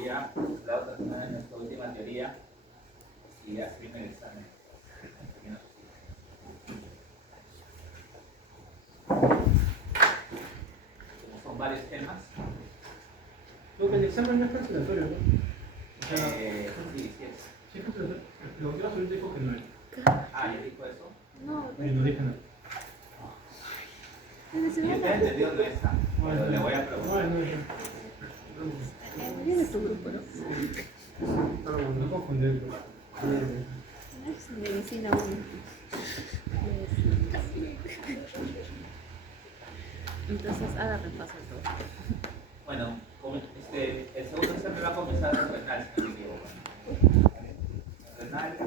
teoría, nuestra última teoría, y así en el examen. Como son varios temas. Creo que el examen no es calculatorio, ¿no? O sea, sí es. Sí es calculatorio. Lo que ibas ahorita dijo que no es. Ah, ¿ya dijo eso? No, No dije nada. Y usted entendió no está, pero le voy a preguntar. viene tu grupo, ¿no? No confundir. Es medicina 1. Entonces haga repaso todo. Bueno, el segundo examen va a comenzar en renal, si no me equivoco. Renal,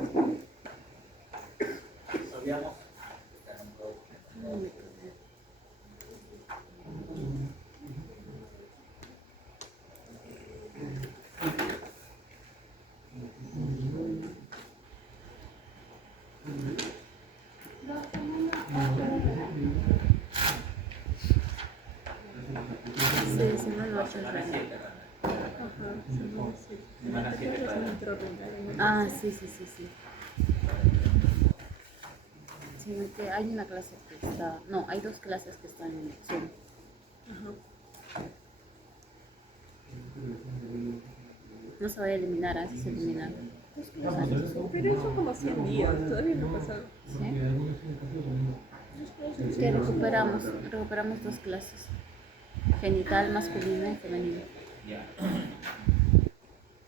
solíamos. Sí, semana 8 es Semana 7, renal. semana 7 Ah, sí. Sino que hay una clase que está... No, hay 2 clases que están en Zoom. No se va a eliminar, así se eliminan. Pero eso como 100 días, todavía no ha pasado. ¿Sí? Que recuperamos 2 clases. Genital masculina y femenina. Ya.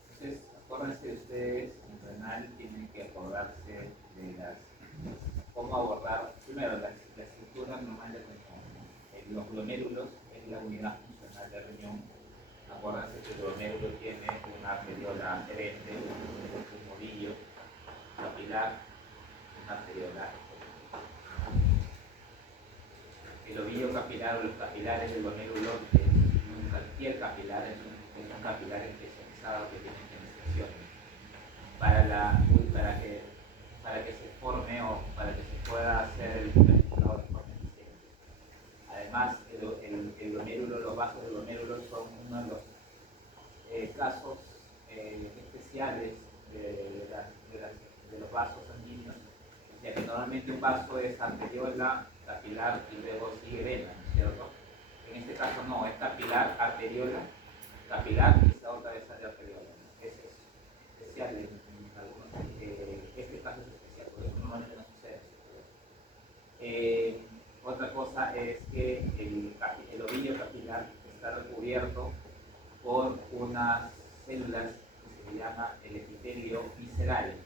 Entonces, acuérdense ustedes, en renal tienen que acordarse de cómo abordar, primero, la estructura normal del riñón. Los glomérulos es la unidad funcional del riñón. Acuérdense que el glomérulo tiene una arteriola aferente, un ovillo capilar, una arteriola. El ovillo capilar o los capilares del glomérulo, cualquier capilar, es un capilar especializado que tiene penetraciones para que se forme o para que se pueda hacer el penetrado de forma eficiente. Además, el glomérulo, los vasos del glomérulo son uno de los casos especiales de los vasos sanguíneos, ya que normalmente un vaso es arteriola, capilar y luego sigue vena, ¿cierto? En este caso no, es capilar, arteriola, capilar y esa otra vez de arteriola. Es especial en algunos, este caso es especial, porque eso normalmente no sucede. Otra cosa es que el ovillo capilar está recubierto por unas células que se llama el epitelio visceral.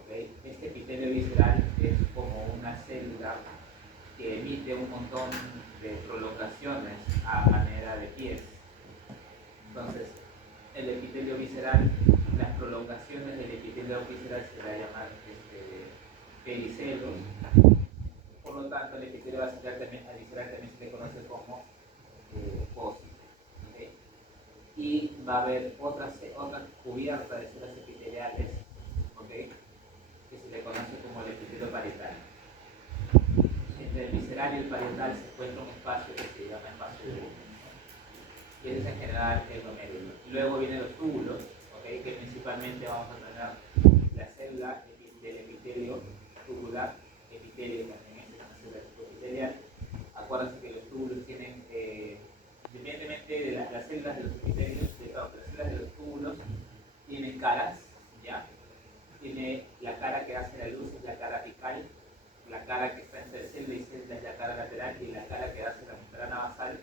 ¿Okay? Este epitelio visceral es como una célula que emite un montón de prolongaciones a manera de pies. Entonces, el epitelio visceral, las prolongaciones del epitelio visceral se le va a llamar pericelos. Por lo tanto, el epitelio visceral también se le conoce como fósil. ¿Okay? Y va a haber otra cubierta de células epiteliales, ¿okay? Que se le conoce como el epitelio parietal. Entre el visceral y el parietal se encuentra un espacio que se llama espacio de Bruch. Y ese es en general el glomérulo. Y luego vienen los túbulos, ¿okay? Que principalmente vamos a tener la célula del epitelio tubular, epitelio también es una célula epitelial. Acuérdense que los túbulos tienen, independientemente de las células de los epitelios, las células de los túbulos tienen caras, ¿ya? Tiene la cara que hace la luz, es la cara apical, la cara que está entre célula y célula es la cara lateral y la cara que hace la membrana basal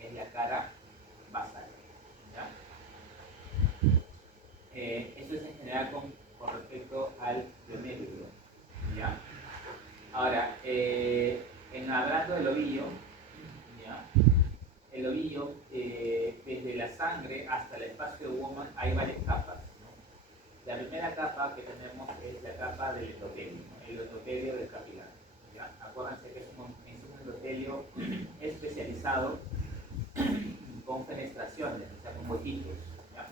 es la cara basal. ¿Ya? Eso es en general con respecto al glomérulo. ¿Ya? Ahora, hablando del ovillo, ¿ya? El ovillo, desde la sangre hasta el espacio de Woman hay varias capas. La primera capa que tenemos es la capa del endotelio, ¿no? El endotelio del capilar. ¿Ya? Acuérdense que es un endotelio especializado con fenestraciones, o sea, con huequitos. ¿Ya?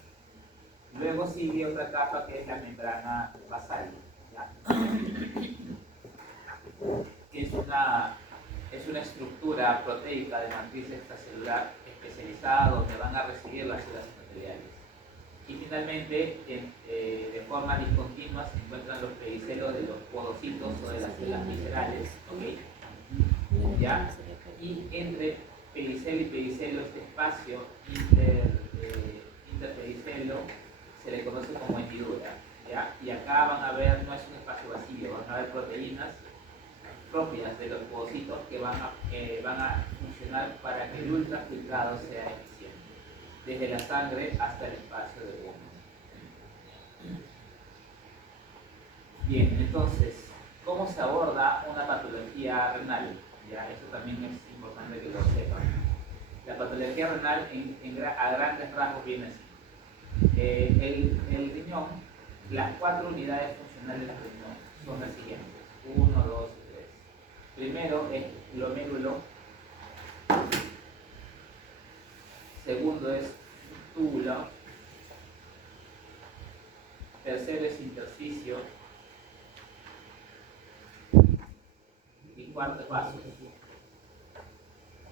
Luego sigue otra capa que es la membrana basal, ¿ya? Que es una estructura proteica de matriz extracelular especializada donde van a recibir las células endoteliales. Y finalmente, de forma discontinua se encuentran los pedicelos de los podocitos o de las células viscerales, ¿ok? ¿Ya? Y entre pedicelo y pedicelo, este espacio interpedicelo se le conoce como hendidura, ¿ya? Y acá van a ver, no es un espacio vacío, van a ver proteínas propias de los podocitos que van a funcionar para que el ultrafiltrado sea eficiente, desde la sangre hasta el espacio de humo. Bien, entonces, ¿cómo se aborda una patología renal? Ya, eso también es importante que lo sepan. La patología renal a grandes rasgos viene así. El riñón, las 4 unidades funcionales del riñón son las siguientes: 1, 2 y 3. Primero es glomérulo, segundo es túbulo, tercero es intersticio y cuarto es vasos.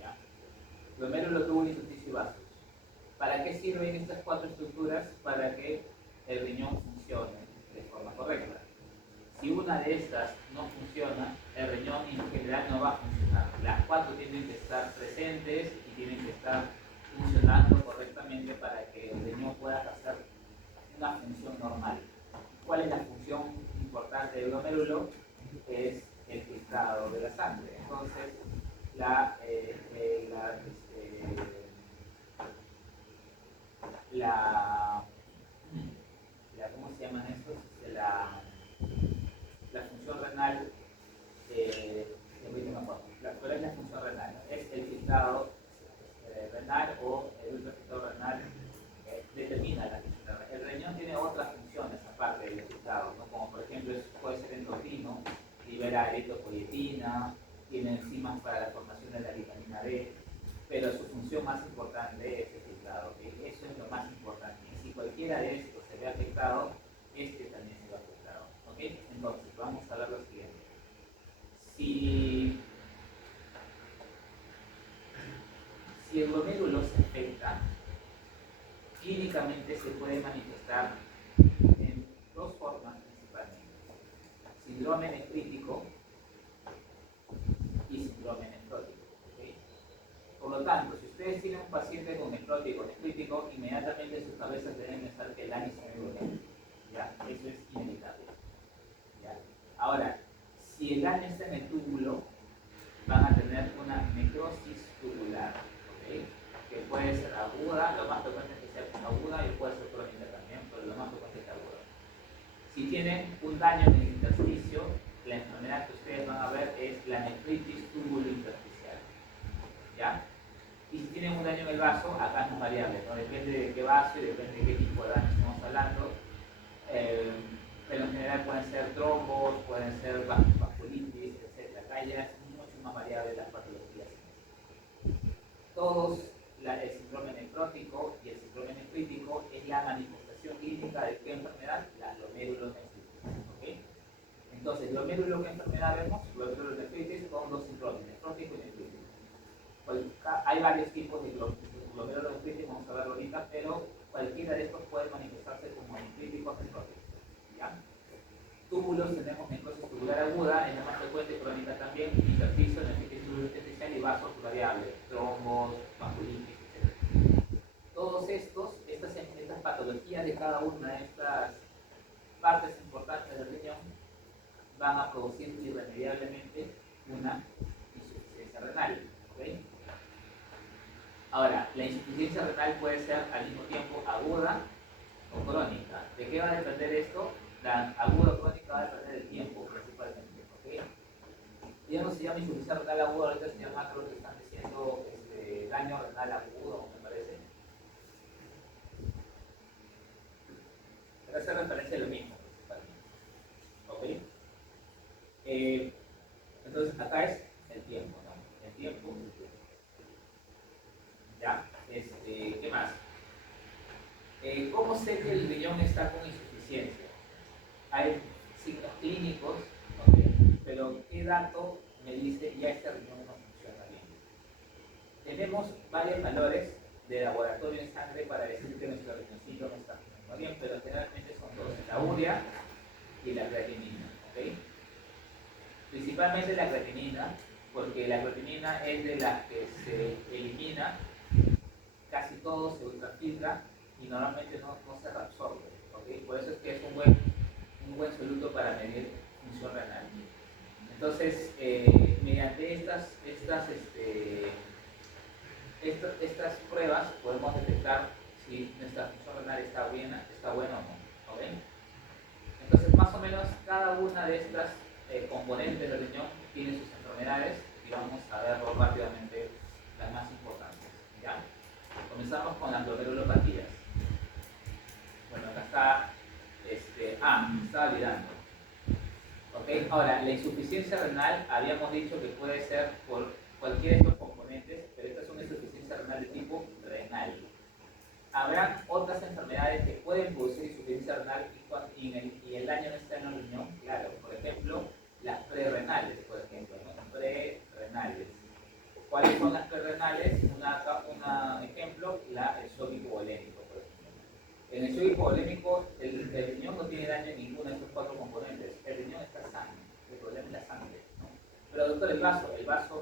¿Ya? Glomérulo, túbulo, intersticio y vasos. ¿Para qué sirven estas 4 estructuras? Para que el riñón funcione de forma correcta. Si una de estas no funciona, el riñón en general no va a funcionar. Las 4 tienen que estar presentes y tienen que estar funcionando correctamente para que el riñón pueda hacer una función normal. ¿Cuál es la función importante del glomérulo? Es el filtrado de la sangre. Entonces, ¿cómo se llaman estos? La función renal, ¿cuál es la función renal? Es el filtrado renal o el ultrafiltrado renal determina la función renal. El riñón tiene otras funciones aparte del filtrado, ¿no? Como por ejemplo puede ser endocrino, libera eritropoyetina, tiene enzimas para la formación de la vitamina D, pero su función más importante es el filtrado, ¿okay? Eso es lo más importante. Y si cualquiera de estos se ve afectado, este también se ve afectado, ¿okay? Entonces, vamos a ver lo siguiente. Si el glomérulo se afecta, clínicamente se puede manifestar en 2 formas principalmente: síndrome nefrítico y síndrome nefrótico. ¿Okay? Por lo tanto, si ustedes tienen un paciente con nefrítico, inmediatamente en sus cabezas deben pensar que el ANI se duele. ¿Ya? Eso es inevitable. ¿Ya? Ahora, si el ANI está en el túbulo, van a tener una necrosis tubular, ¿okay? Que puede ser aguda, lo más frecuente es que sea aguda y puede ser crónica también, pero lo más frecuente es aguda. Si tienen un daño en el intersticio, la enfermedad que ustedes van a ver es la nefritis túbulo-intersticial. ¿Ya? Y si tienen un daño en el vaso, acá no es variable, ¿no? Depende de qué vaso y depende de qué tipo de daño estamos hablando. Pero en general pueden ser trombos, pueden ser vasculitis, etc. Acá ya es mucho más variable las patologías. El síndrome nefrótico y el síndrome nefrítico es la manifestación clínica de qué enfermedad, la glomerulonefritis. ¿Okay? Entonces, glomérulo, ¿qué enfermedad vemos? Glomerulonefritis con 2 síndromes, nefrótico y nefrítico. Hay varios tipos de glomerulonefritis, vamos a verlo ahorita, pero cualquiera de estos puede manifestarse como nefrítico o nefrótico. ¿Ya? Túbulos tenemos necrosis tubular aguda, es la más frecuente, crónica también, intersticio, nefritis tubulo-intersticial y vasos variables, trombos, vasculitis, etc. Todos estas patologías de cada una de estas partes importantes del riñón van a producir irremediablemente una insuficiencia renal. ¿Okay? Ahora, la insuficiencia renal puede ser al mismo tiempo aguda o crónica. ¿De qué va a depender esto? La aguda o crónica va a depender del tiempo principalmente. ¿Okay? Ya no se llama insuficiencia renal aguda, ahorita se llama, creo que están diciendo daño renal agudo, me parece. Pero hace referencia a lo mismo principalmente. ¿Ok? Entonces acá es el tiempo, ¿no? El tiempo. ¿Ya? ¿Qué más? ¿Cómo sé que el riñón está con insuficiencia? Hay signos clínicos, ¿okay? Pero ¿qué dato me dice ya este riñón no funciona bien? Tenemos varios valores de laboratorio en sangre para decir que nuestro riñoncito no está funcionando. ¿va bien? Pero generalmente son dos, la urea y la creatinina, ¿ok? Principalmente la creatinina, porque la creatinina es de las que se elimina, casi todo se ultrafiltra y normalmente no se reabsorbe, ¿ok? Por eso es que es un buen soluto para medir función renal. Entonces, mediante estas pruebas podemos detectar si nuestra función renal está buena o no, ¿ok? Entonces, más o menos cada una de estas componentes del riñón tiene sus enfermedades y vamos a verlo rápidamente las más importantes, ¿ya? Comenzamos con las glomerulopatías. Bueno, acá está, me estaba olvidando. ¿Ok? Ahora, la insuficiencia renal habíamos dicho que puede ser por cualquiera de estos componentes, pero esta es una insuficiencia renal de tipo renal. Habrá otras enfermedades que pueden producir insuficiencia renal y el daño no está en el riñón, claro. Por ejemplo, las prerrenales, por ejemplo, ¿no? Prerrenales. ¿Cuáles son las prerrenales? Un ejemplo, el shock hipovolémico, por ejemplo. En el shock hipovolémico, el riñón no tiene daño en ninguno de estos cuatro componentes. El riñón está sano, el problema es la sangre, ¿no? Pero doctor, el vaso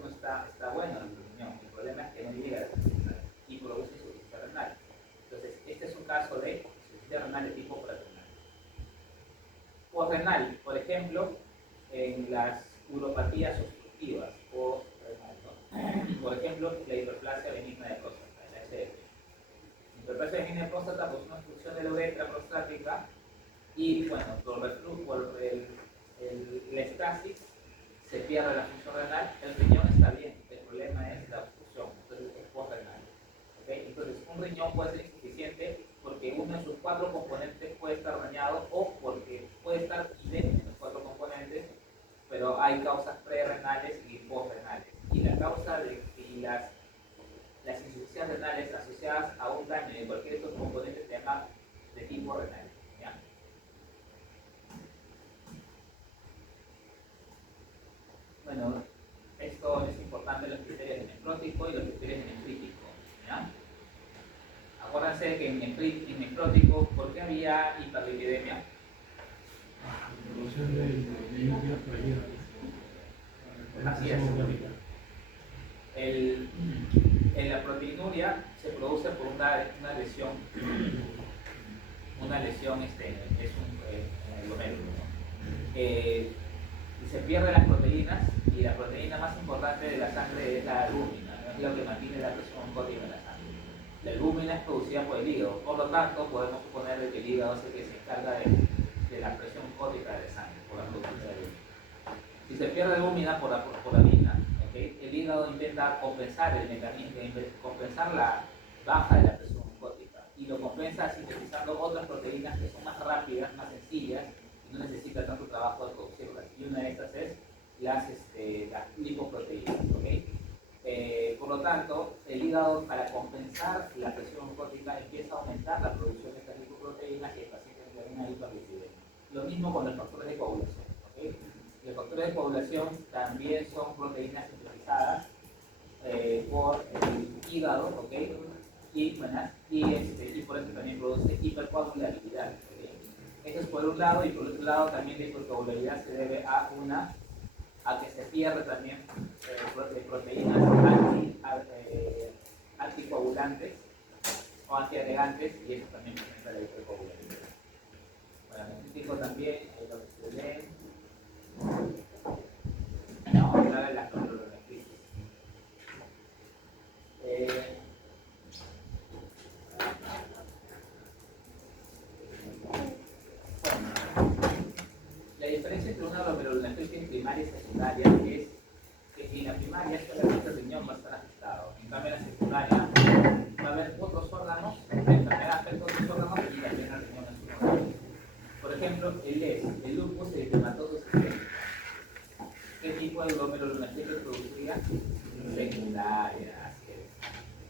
no está bueno en el riñón, el problema es que no llega a la sangre y produce insuficiencia renal. Entonces, este es un caso de insuficiencia renal de tipo prerrenal. Posrenal, por ejemplo, en las uropatías obstructivas o renal, ¿no? Por ejemplo, la hiperplasia benigna de próstata, la HF. La hiperplasia benigna de próstata pues una obstrucción de la uretra prostática y, bueno, por la estasis se pierde la función renal, el riñón está bien, el problema es la obstrucción, entonces es posrenal. ¿Okay? Entonces, un riñón puede ser insuficiente porque uno de sus cuatro componentes puede estar dañado o porque puede estar idéntico en los cuatro componentes, pero hay causas prerrenales y postrenales. Y la causa y las insuficiencias renales asociadas a un daño de cualquiera de estos componentes se llama de tipo renal. ¿Ya? Bueno, esto es importante, los criterios de nefrótico y los criterios de nefrítico. ¿Ya? Acuérdense que en nefrótico, ¿por qué había hiperlipidemia? Producción de lluvia prohibida. Así es. La proteinuria se produce por una lesión, es un glomérulo, ¿no? Y se pierden las proteínas y la proteína más importante de la sangre es la albúmina, ¿no? Es lo que mantiene la presión oncótica en la sangre. La albúmina es producida por el hígado, por lo tanto podemos suponer que el hígado es el que se encarga de la presión oncótica de la sangre, por la producción de la albúmina. Si se pierde albúmina por orina, ¿okay? El hígado intenta compensar el mecanismo, compensar la baja de la presión oncótica y lo compensa sintetizando otras proteínas que son más rápidas, más sencillas y no necesita tanto trabajo de producirlas. Y una de estas es las lipoproteínas. ¿Okay? Por lo tanto, el hígado, para compensar la presión oncótica, empieza a aumentar la producción de estas lipoproteínas y el paciente tiene una hiperlipidemia. Lo mismo con los factores de coagulación. ¿Okay? Los factores de coagulación también son proteínas sintetizadas por el hígado, ¿okay? Y por eso también produce hipercoagulabilidad. ¿Okay? Eso es por un lado, y por otro lado también la hipercoagulabilidad se debe a que se pierde también proteínas anticoagulantes o antiagregantes, y eso también presenta la hipercoagulabilidad. Bueno, explico también lo que se lee. Vamos a hablar de las glomerulonephritis. La diferencia entre una glomerulonefritis primaria y secundaria es que en la primaria solamente el riñón va a estar afectado. En cambio, en la secundaria va a haber otros órganos, la enfermedad afecta a otros órganos y también el riñón es uno de ellos. Por ejemplo, el lupus eritematoso sistémico. ¿Qué tipo de glomerulonefritis produciría? Secundaria, así es.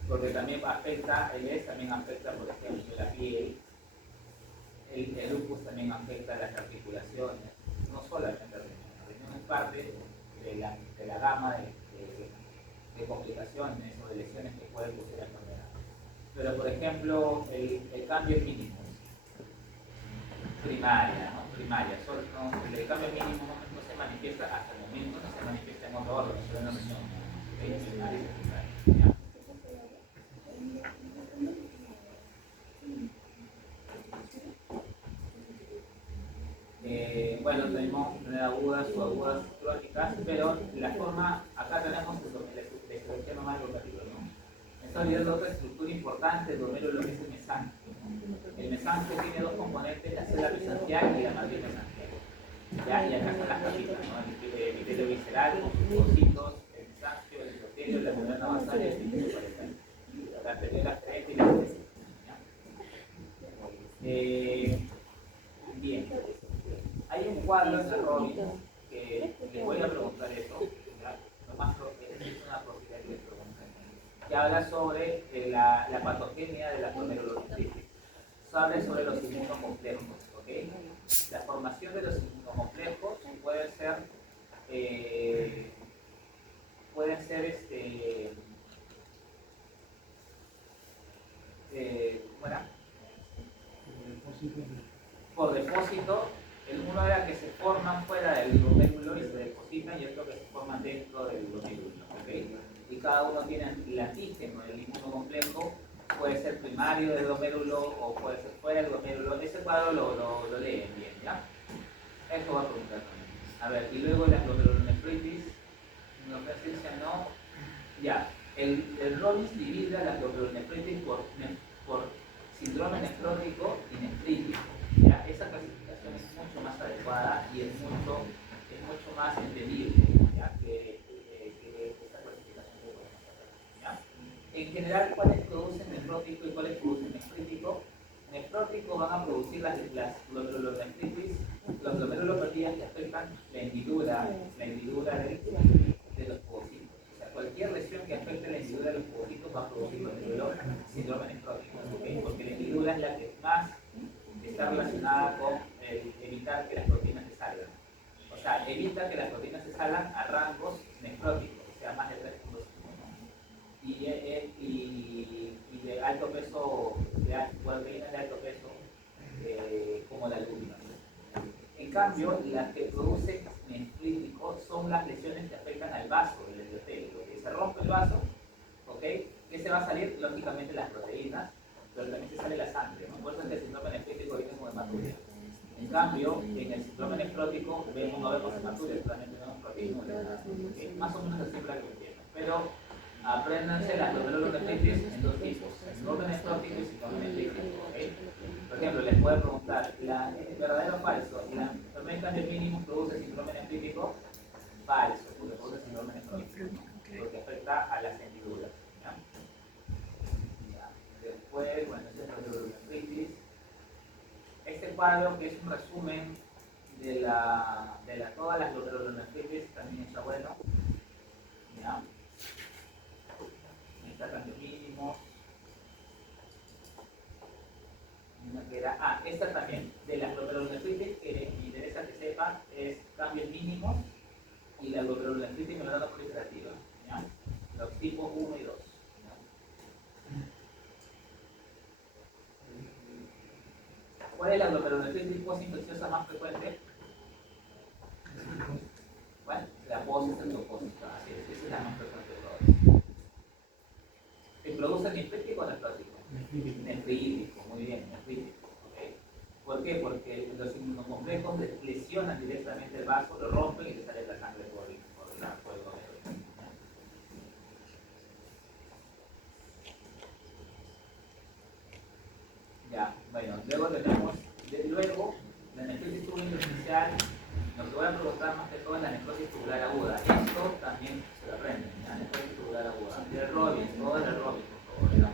Porque también también afecta, por ejemplo, la piel. El lupus también afecta las articulaciones, no solamente el riñón. El riñón es parte de la gama de complicaciones o de lesiones que pueden producir la enfermedad. Pero, por ejemplo, el cambio es mínimo. primaria, ¿no? Primaria. El cambio mínimo no se manifiesta hasta el momento, no se manifiesta en otro orden, solo en una región. Primaria y secundaria. ¿Ya? Bueno, tenemos agudas o agudas crónicas, pero la forma, acá tenemos la estructura nomás educativa, ¿no? Está olvidando otra estructura importante, primero lo que es el mesange. El mesange tiene dos componentes, la célula mesangial y la matriz mesangial. ¿Ya? Y acá están las capitas, ¿no? El epitelio visceral, con sus cocitos, el mesange, el endotelio, la membrana basal y el tejido parental. La arteriola frente y la arteria. Bien. Hay un cuadro en el Robin que les voy a preguntar eso, ¿ya? Lo más es una posibilidad que les pregunten, que habla sobre la patogenia de la glomerulonefritis. Eso habla sobre los inmunocomplejos, ¿ok? La formación de los inmunocomplejos puede ser bueno, por depósito. Uno era que se forman fuera del glomérulo y se depositan, y otro que se forman dentro del glomérulo, ¿okay? Y cada uno tiene el antígeno del inmunocomplejo, puede ser primario del glomérulo o puede ser fuera del glomérulo. Ese cuadro lo leen bien, ¿ya? Esto va a preguntar también. A ver, y luego la glomerulonefritis, no, ya. El Robbins divide la glomerulonefritis por síndrome nefrótico y nefrítico. ¿Ya? Esa clasificación es mucho más adecuada y es mucho más entendible, ¿ya? que esta clasificación que podemos hacer, ¿ya? En general, ¿cuáles producen nefrótico y cuáles producen nefrítico? Nefrótico van a producir las glomerulonefritis, los glomerulopatías que afectan la hendidura de los povocitos. O sea, cualquier lesión que afecte la hendidura de los povocitos va a producir síndrome nefrótico, ¿okay? Porque la hendidura es la que más está relacionada con evitar que las proteínas se salgan. O sea, evita que las proteínas se salgan a rangos nefróticos, o sea, más de 3.5, ¿no? Y de alto peso, proteínas de alto peso, como la lúpula. En cambio, las que producen nefrítico son las lesiones que afectan al vaso del endotelio, que se rompe el vaso, ¿ok? ¿Qué se va a salir? Lógicamente las proteínas, pero también se sale la sangre, ¿no? Por eso es que el síndrome nefrítico viene como hematuria. En cambio, en el síndrome nefrótico no vemos hematuria, solamente vemos proteínas, ¿okay? Más o menos así para que lo entiendan. Pero apréndanse las glomerulonefritis en dos tipos: síndrome nefrótico y síndrome nefrítico, ¿okay? Por ejemplo, les puedo preguntar, ¿es verdadero o falso? ¿La enfermedad de cambio mínimo produce síndrome nefrítico? Falso, porque produce síndrome nefrótico, porque afecta a las hendiduras. Después, bueno, esta es la glomerulonefritis. Este cuadro, que es un resumen de todas las glomerulonefritis, también está bueno. ¿Ya? Está cambio mínimo. Esta también, de las glomerulonefritis, que me interesa que sepan, es cambios mínimos y la glomerulonefritis membrana proliferativa. ¿Ya? Los tipos 1 y 2. ¿Cuál es la glomerulonefritis postinfecciosa más frecuente? Bueno, la post-extensopósita, así es, esa es la más frecuente de todas. ¿Se produce nefrítico o nefrótico? Nefrítico, muy bien, nefrítico. ¿Okay? ¿Por qué? Porque los inmunocomplejos lesionan directamente el vaso, lo rompen y le sale la sangre por el glomérulo. Ya, bueno, luego tenemos, la nefritis tubular intersticial. Lo que voy a preguntar más que todo es la necrosis tubular aguda. Esto también se lo aprenden, la necrosis tubular aguda. Del Robin, todo del Robin, por favor.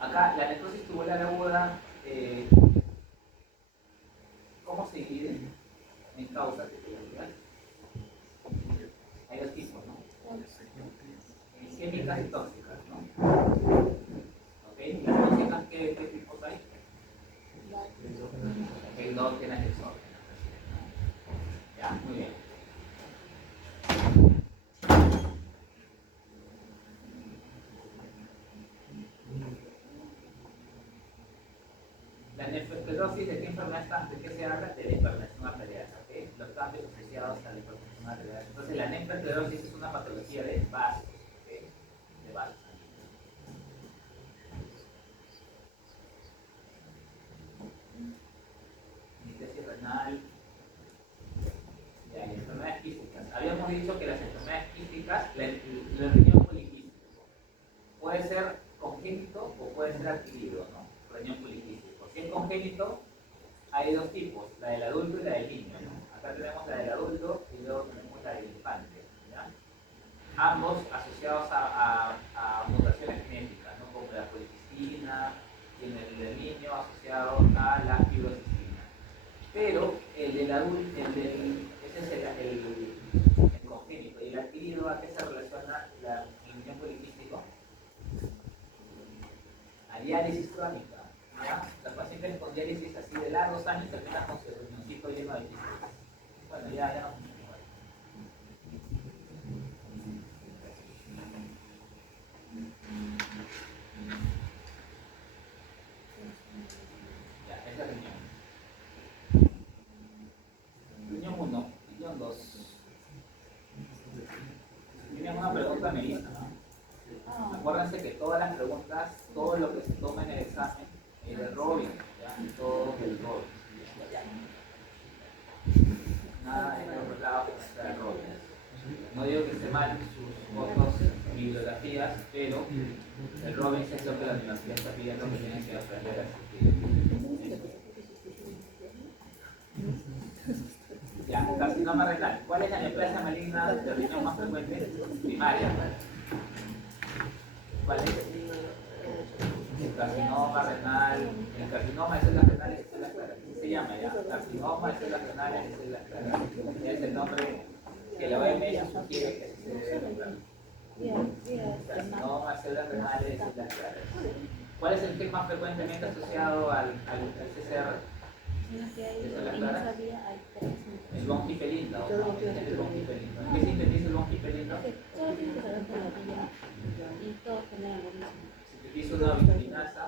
Acá, la necrosis tubular aguda, ¿cómo se divide? En causas de tubularidad. Hay dos tipos, ¿no? Isquémicas y tóxicas, ¿no? ¿Ok? ¿Las tóxicas qué tipos hay? Endógenas y exógenas. Ya, muy bien. La nefroesclerosis, ¿de qué enfermedad está? ¿De qué se habla? De la hipertensión arterial, ¿ok? Los cambios asociados a la hipertensión arterial. Entonces, la nefroesclerosis es una patología de vasos, ¿ok? De vasos. Anestesia renal. Ya, y enfermedades quísticas. Habíamos dicho que las enfermedades quísticas, el riñón poliquístico, puede ser congénito o puede ser adquirido, ¿no? Riñón poliquístico. Si es congénito, hay dos tipos, la del adulto y la del niño, ¿no? Acá tenemos la del adulto y luego tenemos la del infante, ¿ya? Ambos asociados a mutaciones genéticas, ¿no? Como la policistina y en el del niño asociado a la fibrosistina. Pero el del adulto, ese es el congénito. ¿Y el adquirido a qué se relaciona el riñón poliquístico? A diálisis crónica. ¿Ya? Los pacientes con diálisis así de largos años terminan con su riñoncito lleno de quistes. Bueno, ya no. Ya, ese es el riñón. Riñón 1, riñón 2. Tienen una pregunta Melissa, ¿no? Acuérdense que todas las preguntas, todo lo que se toma en el examen es de Robin, ¿ya? Todo del Robin. Nada de otro lado que sea de Robin. No digo que esté mal sus otras bibliografías, pero el Robin es lo que la universidad está pidiendo que tienen que aprender a escribir. Ya, carcinoma renal. ¿Cuál es la neoplasia maligna del riñón más frecuente? Primaria. ¿Cuál es? El carcinoma renal. El carcinoma de células renales de células claras. ¿Qué se llama ya? Carcinoma de células renales de células claras. Es el nombre que la OMS sugiere que se debe nombrar. Carcinoma de células renales de células claras. ¿Cuál es el gen más frecuentemente asociado al CCR? El bonquipelino, ¿no? El bonquipelino. ¿Qué sintetiza el bonquipelino? Sintetiza una vitaminasa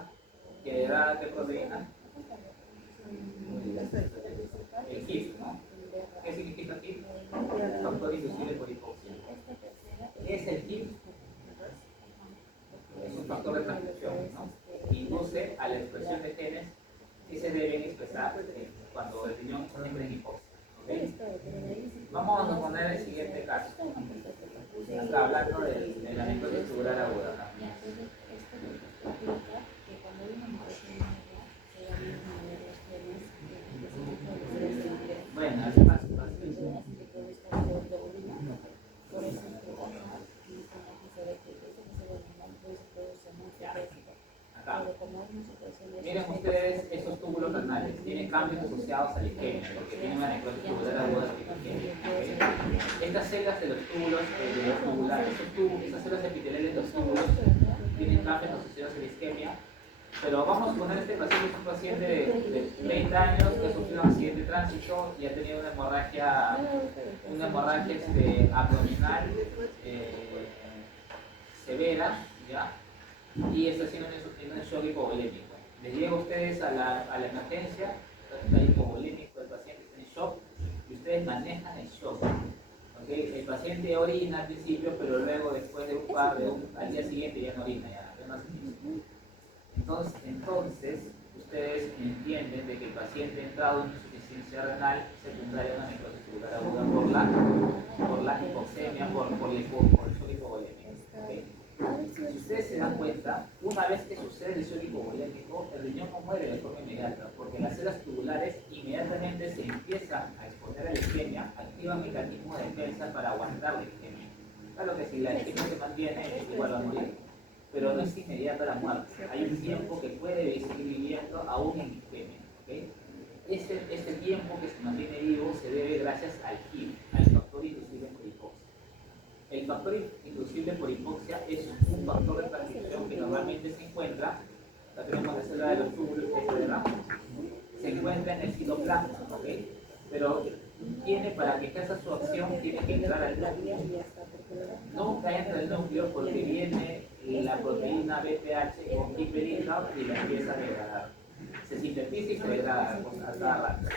que degrada qué proteína. El HIF, ¿no? ¿Qué significa HIF? Factor inducible por hipoxia. ¿Qué es el HIF? Es un factor de transcripción, ¿no? Induce a la expresión de genes que se deben expresar cuando el riñón entra en hipoxia. ¿Okay? Vamos a poner el siguiente caso. Está hablando de la necrosis tubular aguda. Bueno, es fácil. Acá. Miren ustedes esos túbulos renales, tienen cambios asociados a la isquemia, porque tienen una necrosis tubular aguda isquémica. ¿Okay? Estas células de los túbulos, tubulares, esas células epiteliales de los túbulos, tienen cambios asociados a la isquemia. Pero vamos a poner este paciente, es un paciente de 30 años que ha sufrido un accidente de tránsito y ha tenido una hemorragia abdominal severa, ¿ya? Y está haciendo un shock hipovolémico. Les llega a ustedes a la emergencia, está hipovolémico, el paciente está en shock y ustedes manejan el shock. ¿Okay? El paciente orina al principio, pero luego después de al día siguiente ya no orina, ya no hace nada. Entonces, ustedes entienden de que el paciente ha entrado en insuficiencia renal secundaria a una necrosis tubular aguda por la hipoxemia, por el shock hipovolémico. ¿Okay? Si ustedes se dan cuenta, una vez que sucede el shock hipovolémico, el riñón no muere de forma inmediata, porque las células tubulares inmediatamente se empiezan a exponer a la isquemia, activan mecanismos de defensa para aguantar la isquemia. Claro que si la isquemia se mantiene, igual va a morir, pero no es inmediata la muerte. Hay un tiempo que puede seguir viviendo aún en isquemia. ¿Okay? Este tiempo que se mantiene vivo se debe gracias al HIF, al factor inducible por hipoxia. El factor inducible por hipoxia es un factor de transcripción que normalmente se encuentra, la tenemos la célula de los túbulos, se encuentra en el citoplasma, ¿okay? Pero para que ejerza su acción tiene que entrar al núcleo. Nunca entra al núcleo porque viene la proteína BPH con hiperina y la empieza a degradar. se sintetiza y se degrada a cada rato.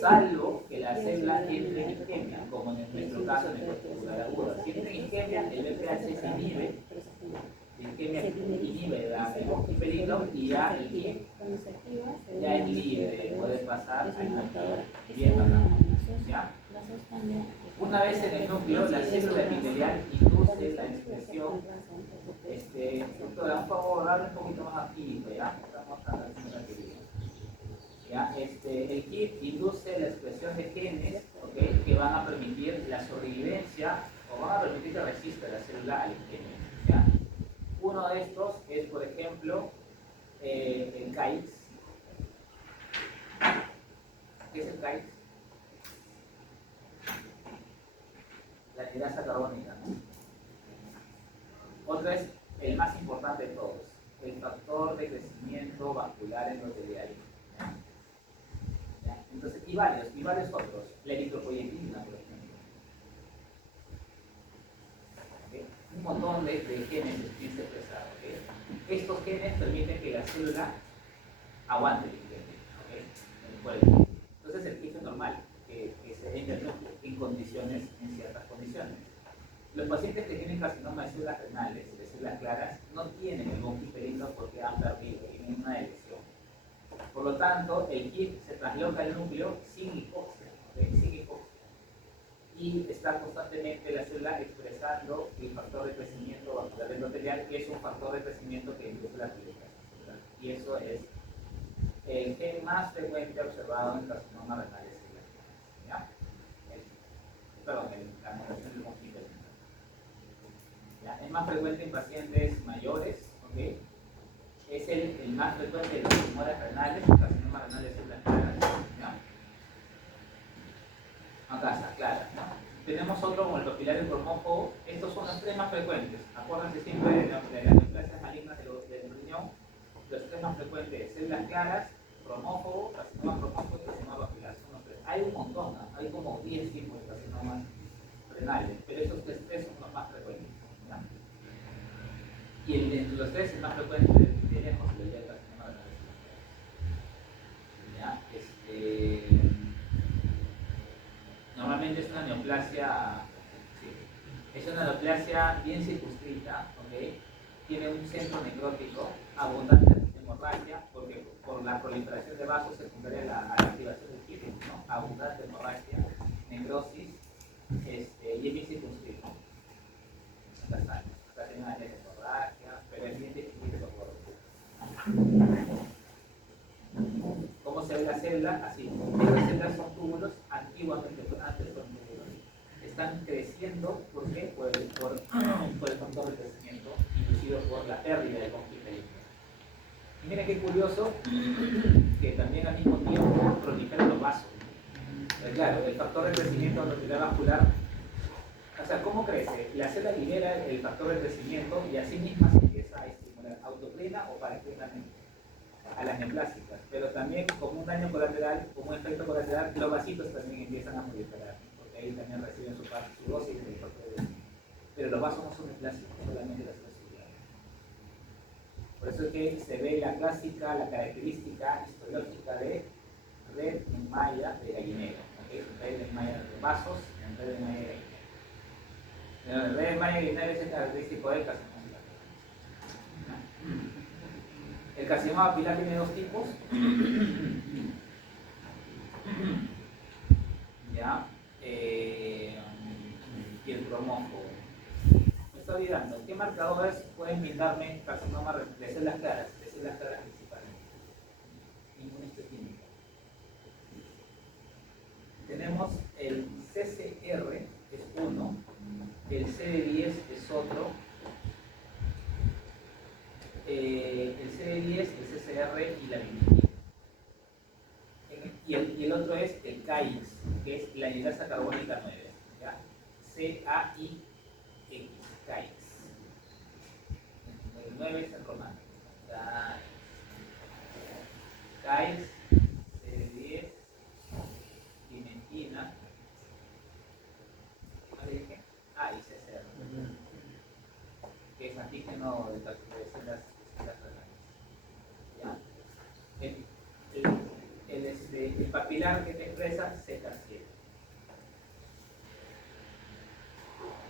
Salvo que la célula entre en isquemia, como en nuestro caso en el corticular agudo. Si entra en isquemia, el BPH se inhibe, la isquemia inhibe el bronquiolino y ya el GIP ya es libre, puede pasar al núcleo. Bien, ¿ya? Una vez en el núcleo, la célula epitelial induce la expresión. Doctora, por favor, hable un poquito más activo, ¿ya? Estamos haciendo actividad. ¿Ya? El KIT induce la expresión de genes, ¿okay?, que van a permitir la sobrevivencia o van a permitir que resista la célula al isquemia, ¿ya? Uno de estos es, por ejemplo, el CAIX. ¿Qué es el CAIX? La hidrasa carbónica, ¿no? Otro es el más importante de todos, el factor de crecimiento vascular endotelial. ¿Ya? Entonces, y varios otros, la eritropoyetina, por ejemplo. ¿Okay? Un montón de genes bien expresados. ¿Okay? Estos genes permiten que la célula aguante el isquemia, ¿okay?, en el cuerpo. Entonces, el kit es normal que se entre en condiciones, en ciertas condiciones. Los pacientes que tienen carcinoma de células renales, de células claras, no tienen el bronquiolino porque han perdido, tienen una lesión. Por lo tanto, el kit se trasloca al núcleo sin hipoxia, sin hipoxia. Y está constantemente la célula expresando el factor de crecimiento vascular endotelial, que es un factor de crecimiento que induce la proliferación celular. Y eso es el gen más frecuente observado en carcinoma renal de células claras. Perdón, la modulación del bronquiolino. Es más frecuente en pacientes mayores, ¿okay? Es el más frecuente de los tumores renales, carcinoma renal de células claras, ¿ya? Acá está, claras, ¿no? Tenemos otro como el papilario cromófobo. Estos son los tres más frecuentes. Acuérdense siempre de las neoplasias malignas del riñón. Los tres más frecuentes: células claras, cromófobo, carcinoma cromófobo y carcinoma papilar. Son los tres. Hay un montón, ¿no? Hay como 10 tipos de carcinomas renales, pero esos tres son los más frecuentes, ¿ya? Y entre los tres, el más frecuente de lejos es el carcinoma renal. ¿Ya? Normalmente es una neoplasia, sí, es una neoplasia bien circunscrita, ¿okay? Tiene un centro necrótico, abundante hemorragia, porque por la proliferación de vasos secundaria a la activación del kit, ¿no? Abundante hemorragia, necrosis, y es bien circunscrito. Acá está, acá tiene una hemorragia, pero es bien circunscrito por favor. ¿Cómo se ve la célula? Así. Estas células son túbulos, antiguamente, antes son túbulos. Están creciendo, ¿por qué? Por el factor de crecimiento inducido por la pérdida de bronquiolino. Y miren qué curioso que también al mismo tiempo proliferan los vasos. Pero claro, el factor de crecimiento endotelial vascular, o sea, ¿cómo crece? La célula libera el factor de crecimiento y así misma se empieza a estimular autoplena o paraplenamente a las neoplásicas, pero también como un daño colateral, como un efecto colateral, los vasitos también empiezan a proliferar, porque ahí también reciben su dosis de factor de crecimiento. Pero los vasos no son neoplásicos, solamente las células celulares. Por eso es que se ve la clásica, la característica histológica de red en malla de gallinero, ¿okay? Red en malla de vasos en red en malla de gallinero. La red en malla de gallinero es el característico del carcinoma. El carcinoma papilar tiene dos tipos. ¿Ya? Y el cromófobo. Me estoy olvidando. ¿Qué marcadores pueden brindarme carcinoma de células claras? De células claras principalmente. Inmunohistoquímica. Tenemos el CCR, que es uno. El CD10 es otro. El CD10, el CCR y la vinilina. Y el otro es el CAIX, que es la hidrasa carbónica 9. ¿Ya? CAIX, CAIX. El 9 es en romano. CAIX, CD10, dimentina. ¿Qué dije? Y CCR. Que es antígeno de células renales. ¿Ya? papilar que te expresa C-carciel.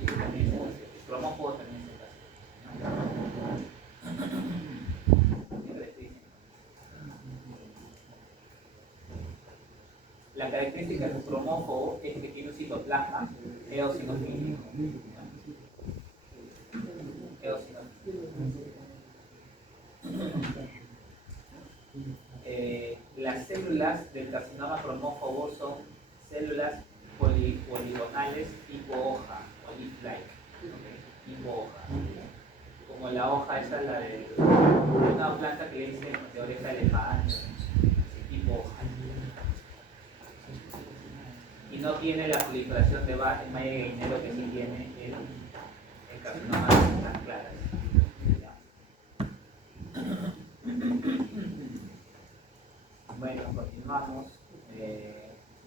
Y que también C-carciel. El cromófobo también C-carciel. La característica del cromófobo es que tiene un citoplasma eosinofílico. Las células del carcinoma cromófobo son células poligonales tipo hoja o leaf-like, tipo hoja, como la hoja esa, la de una planta que le dicen de oreja de elefante, tipo hoja, y no tiene la proliferación de Bach en malla de Guinero que sí tiene el carcinoma de las claras. Bueno, continuamos.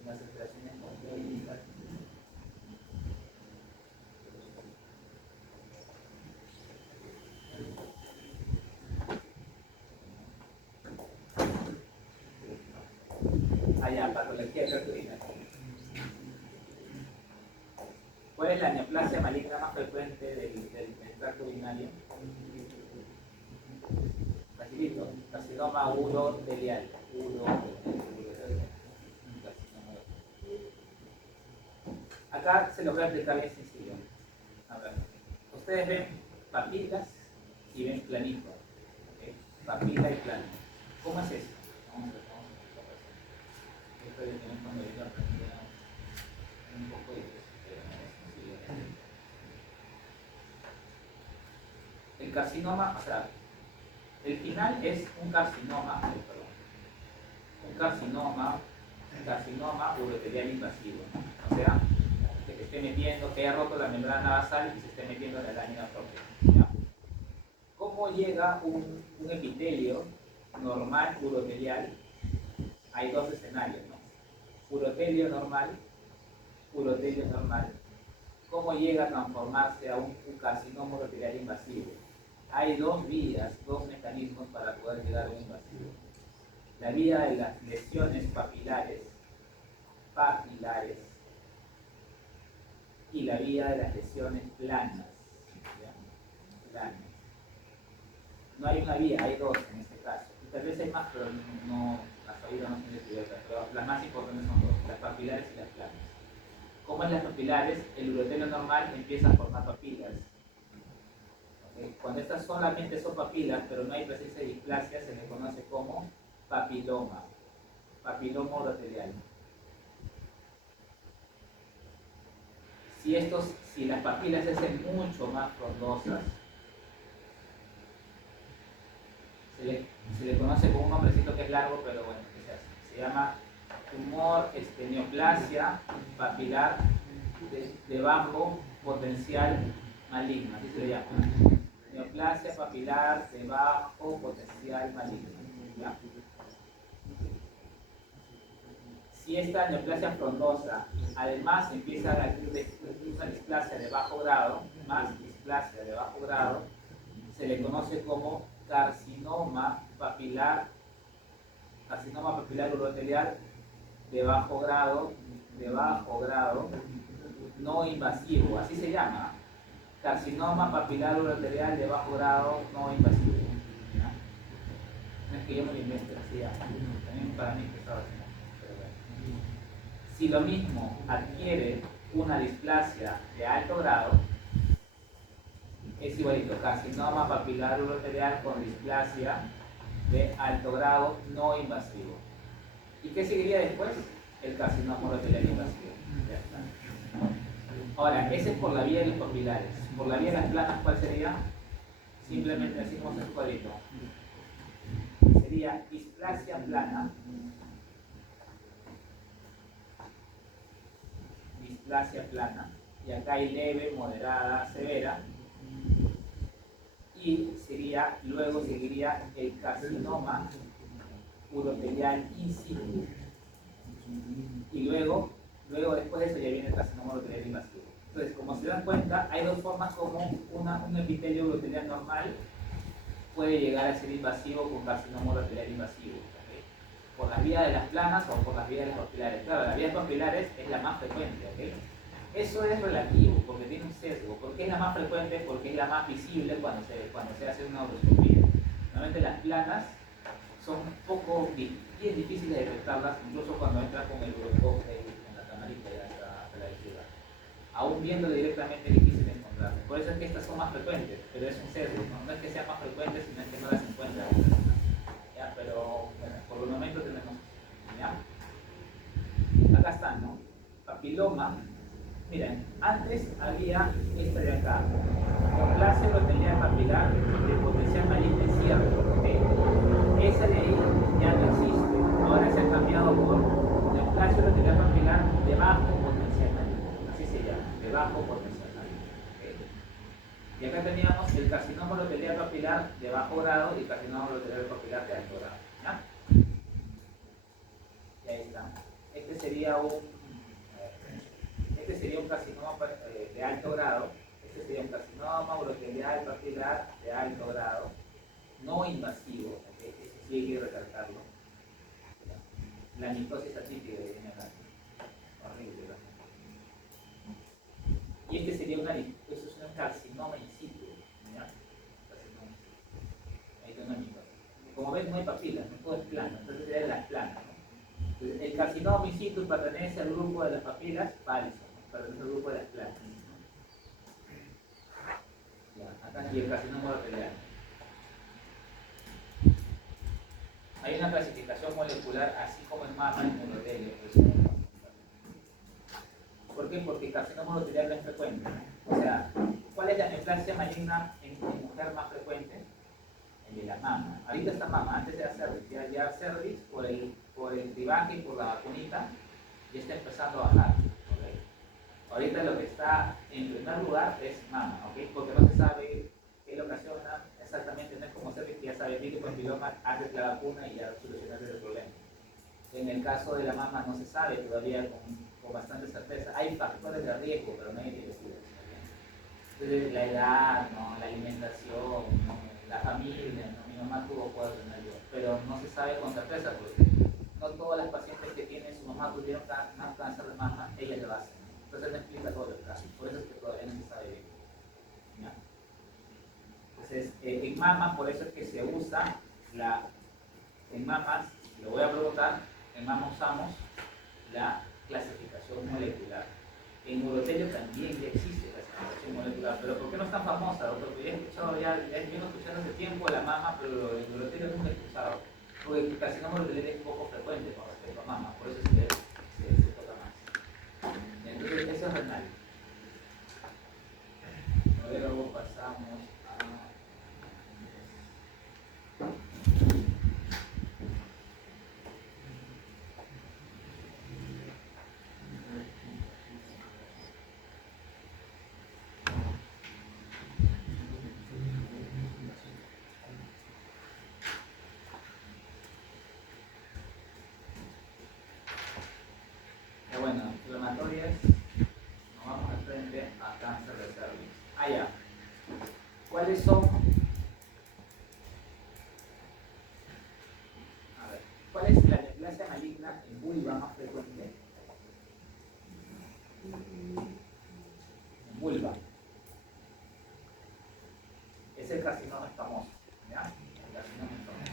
Las operaciones complejas. Allá, patología cardiovascular. ¿Cuál es la neoplasia maligna más frecuente del tracto urinario? Facilito, carcinoma urotelial. Acá se lo voy a explicar bien sencillo. A ver, ustedes ven papilas y ven planito. ¿Okay? Papila y plano. ¿Cómo es eso? Vamos a ver. Esto de tener cuando yo aprendí un poco de el carcinoma, o sea, el final es un carcinoma, un carcinoma urotelial invasivo, ¿no? O sea, que se esté metiendo, que haya roto la membrana basal y se esté metiendo en la lámina propia, ¿ya? ¿Cómo llega un epitelio normal urotelial? Hay dos escenarios, ¿no? Urotelio normal. ¿Cómo llega a transformarse a un carcinoma urotelial invasivo? Hay dos vías, dos mecanismos para poder llegar a un invasivo. La vía de las lesiones papilares, y la vía de las lesiones planas, ¿ya? Planas. No hay una vía, hay dos en este caso. Y tal vez hay más, pero no, las oídas no son descubiertas, pero las más importantes son dos, las papilares y las planas. ¿Cómo es las papilares? El urotelio normal empieza a formar papilas. Cuando estas solamente son papilas, pero no hay presencia de displasia, se le conoce como papiloma urotelial. Si las papilas se hacen mucho más frondosas, se le conoce como un nombrecito que es largo, pero bueno, que se hace. Se llama tumor neoplasia papilar de bajo potencial maligno, así se le llama. Neoplasia papilar de bajo potencial maligno, ¿ya? Si esta neoplasia frondosa además empieza a una displasia de bajo grado, se le conoce como carcinoma papilar urotelial de bajo grado, no invasivo, así se llama. Carcinoma papilar urotelial de bajo grado no invasivo. ¿Ya? No es que yo me lo invente, así ya. También para mí pesado así. Pero bueno. Si lo mismo adquiere una displasia de alto grado, es igualito, carcinoma papilar urotelial con displasia de alto grado no invasivo. ¿Y qué seguiría después? El carcinoma urotelial invasivo. Ya está. Ahora, ese es por la vía de los papilares. Por la vía de las planas, ¿cuál sería? Simplemente decimos el cuadrito. Sería displasia plana. Y acá hay leve, moderada, severa. Y luego seguiría el carcinoma urotelial in situ. Y luego después de eso ya viene el carcinoma urotelial invasivo. Entonces, como se dan cuenta, hay dos formas como un epitelio urotelial normal puede llegar a ser invasivo con carcinoma urotelial invasivo. ¿Okay? por las vías de las planas o por las vías de las papilares. Claro, las vías papilares es la más frecuente, ¿ok? Eso es relativo, porque tiene un sesgo. ¿Por qué es la más frecuente? Porque es la más visible cuando se hace una uroscopía. Normalmente las planas son un poco bien difíciles de detectarlas, incluso cuando entras con el uroscopio con la camarita hasta la altura. Aún viendo directamente es difícil de encontrar. Por eso es que estas son más frecuentes, pero es un sesgo. No es que sean más frecuentes, sino es que no las encuentran. ¿Ya? Pero bueno, por el momento tenemos. ¿Ya? Acá están, ¿no? Papiloma. Miren, antes había esta de acá, neoplasia urotelial papilar de potencial maligno incierto, ¿ok? Esa de ahí ya no existe, ahora se ha cambiado por neoplasia urotelial papilar de bajo potencial maligno, así se llama, de bajo potencial maligno, ¿ok? Y acá teníamos el carcinoma urotelial papilar de bajo grado y el carcinoma urotelial papilar de alto grado, ¿ya? Y ahí está. Este sería un carcinoma de alto grado. Este sería un carcinoma urotelial papilar de alto grado, no invasivo, ¿okay? Eso sí hay que recalcarlo. La mitosis atípica de general. Horrible, ¿verdad? Y este sería eso es un carcinoma in situ, ¿ya? Carcinoma in situ. Ahí está una mitosis. Como ven, no hay papilas, no todo es plano, entonces sería de las planas, ¿no? Entonces, el carcinoma in situ pertenece al grupo de las papilas falso, ¿no? Pertenece al grupo de las planas. Acá y el carcinoma urotelial. Hay una clasificación molecular, así como en mama y en urotelio. ¿Por qué? Porque el carcinoma urotelial no es frecuente. O sea, ¿cuál es la neoplasia maligna en mujer más frecuente? El de la mama. Ahorita está mama, antes era cervix. Ya cervix, por el cribaje y por la vacunita, ya está empezando a bajar. ¿Okay? Ahorita lo que está en primer lugar es mama, ¿okay? Porque no se sabe qué lo ocasiona exactamente, no es como cervix que ya sabe virus papiloma antes de la vacuna y ya solucionaste el problema. En el caso de la mama no se sabe todavía con bastante certeza. Hay factores de riesgo, pero no hay directiva. Entonces, la edad, ¿no? La alimentación, ¿no? La familia, ¿no? Mi mamá tuvo 4 años, pero no se sabe con certeza porque no todas las pacientes que tienen su mamá tuvieron cáncer de mama, ellas lo hacen. Entonces no explica todos los casos, por eso es que todavía no se sabe bien. ¿Ya? Entonces, en mama, por eso es que se usa en mamas, lo voy a preguntar, en mama usamos la clasificación molecular. En urotelio también ya existe clasificación molecular, pero ¿por qué no es tan famosa, doctor? Porque vengo escuchando hace tiempo la mama, pero en urotelio nunca he escuchado. Porque el carcinoma urotelio es poco frecuente con respecto a mama, por eso es que se toca más. Entonces, eso es renal. Luego pasamos a... Bueno, inflamatorias, nos vamos al frente a cáncer de cervix. Ya. ¿Cuáles son? A ver, ¿cuál es la neoplasia maligna en vulva más frecuente? En vulva. Es el carcinoma escamoso, ¿ya? El carcinoma escamoso.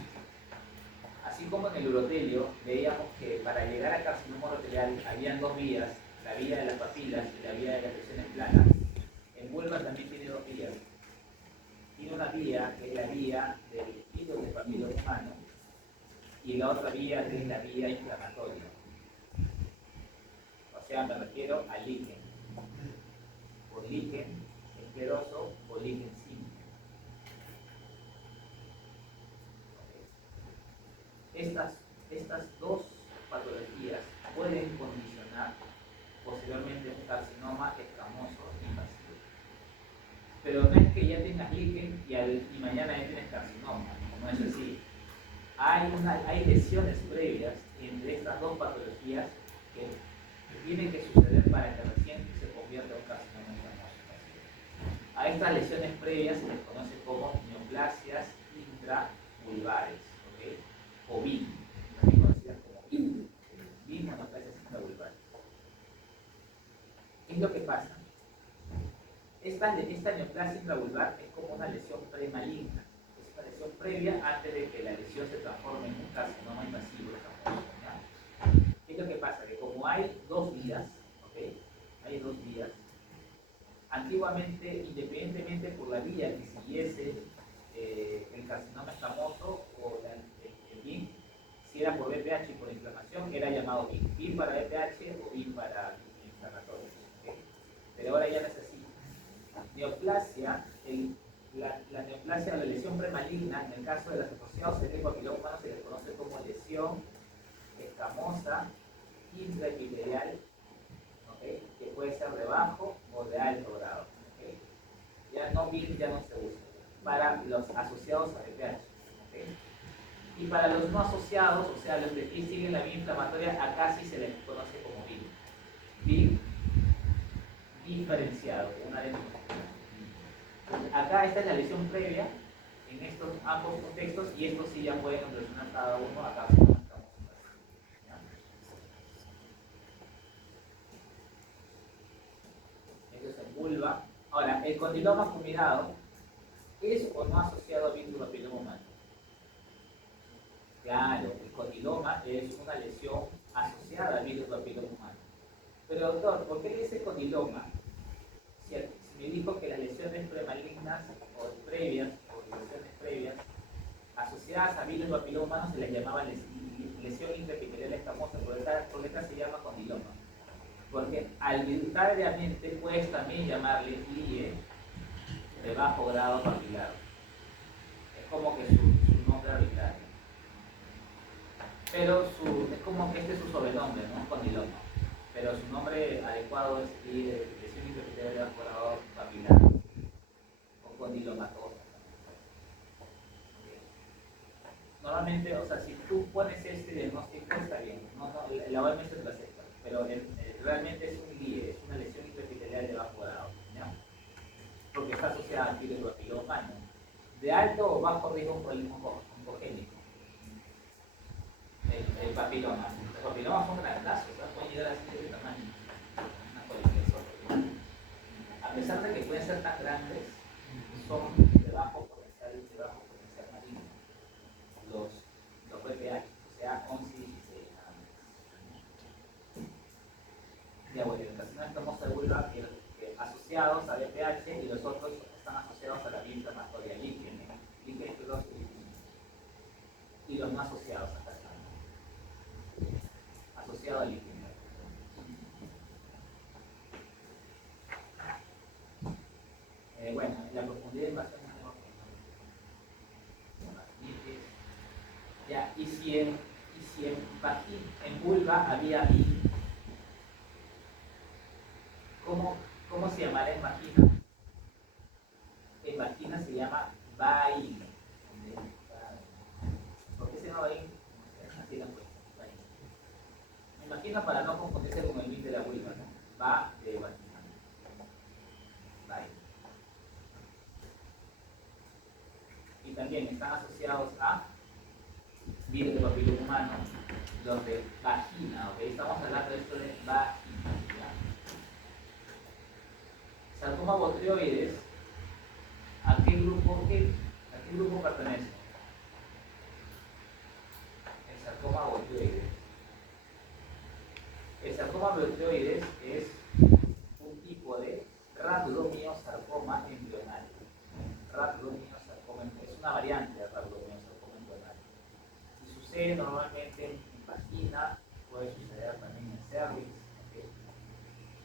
Así como en el urotelio, veíamos que para llegar al carcinoma urotelial habían 2 vías, la vía de las papilas y la vía de las lesiones planas. En vulva también tiene 2 vías. Tiene una vía que es la vía del hilo del papiloma humano y la otra vía que es la vía inflamatoria. O sea, me refiero al líquen. Por líquen escleroso o líquen simple. Estas 2 patologías pueden condicionar posteriormente un carcinoma escamoso invasivo. Pero no es que ya tengas líquen y mañana ya tienes carcinoma, no es así. Hay lesiones previas entre estas 2 patologías que tienen que suceder para que recién se convierta en un carcinoma escamoso invasivo. A estas lesiones previas se les conoce como neoplasias intravulvares, ¿okay? O BIN, también conocidas ¿Qué es lo que pasa? Esta neoplasia intravulvar es como una lesión premaligna. Es una lesión previa antes de que la lesión se transforme en un carcinoma invasivo. ¿Ya? ¿Qué es lo que pasa? Que como hay dos vías, ¿ok? Hay dos vías. Antiguamente, independientemente por la vía que siguiese el carcinoma escamoso o el BIM, si era por BPH y por inflamación, era llamado BIM. BIM para BPH o BIM para inflamatorio. ¿Okay? Pero ahora ya no es así. Neoplasia, la neoplasia o la lesión premaligna, en el caso de los asociados cerebro-papiloma humano, se les conoce como lesión escamosa intraepitelial, ¿okay? Que puede ser de bajo o de alto grado. ¿Okay? Ya no BIM ya no se usa para los asociados a BPH. ¿Okay? Y para los no asociados, o sea, los que aquí siguen la vía inflamatoria, acá sí se les conoce como BIM. BIM diferenciado, una vez más. Acá esta es la lesión previa en estos ambos contextos y estos sí ya pueden relacionar cada uno acá. Esto es en vulva. Ahora, el condiloma fuminado ¿es o no asociado a virus papiloma humano? Claro, el condiloma es una lesión asociada al virus papiloma humano. Pero doctor, ¿por qué le dice condiloma? Si me dijo que las lesiones premalignas o lesiones previas asociadas a virus papiloma humano se les llamaba lesión intraepitelial escamosa, por esta se llama condiloma. Porque arbitrariamente puedes también llamarle LIE de bajo grado papilar. Es como que su nombre arbitrario. Pero es como que este es su sobrenombre, ¿no? Condiloma. Pero su nombre adecuado es lesión intraepitelial de bajo grado papilar. O condilomatosa. Normalmente, o sea, si tú pones este diagnóstico está bien. La OMS lo acepta. Pero realmente es un LIE, es una lesión intraepitelial de bajo grado. ¿Ya? Porque está asociada al virus papiloma humano, de alto o bajo riesgo oncogénico. El papiloma. Los papilomas son grandazos, pueden llegar a ser de tamaño. Una colección. A pesar de que pueden ser tan grandes, son de bajo potencial maligno. Los VPH, o sea, 11 y 16. Ya bueno, el carcinoma escamoso de vulva asociados a BPH y los otros están asociados a la vía inflamatoria líquen, y los no asociados a carcinoma. Asociado a líquen. Bueno, la profundidad de invasión es ya, y si en vulva había BIM, ¿cómo se llamará en vagina? En vagina se llama VAIN. ¿Por qué se llama VAIN? Así la puesto. Me imagino para no confundirse con el BIN de la vulva, ¿no? Va de vagina. VAIN. Y también están asociados a virus de papiloma humano, los de vagina, ¿ok? Estamos hablando de esto de vagina. Sarcoma botrioides, ¿a qué grupo pertenece? El sarcoma botrioides. El sarcoma botrioides es un tipo de rabdomiosarcoma embrional. Rabdomiosarcoma es una variante de rabdomiosarcoma embrional. Y sucede normalmente en vagina, puede suceder también en cervix, ¿okay?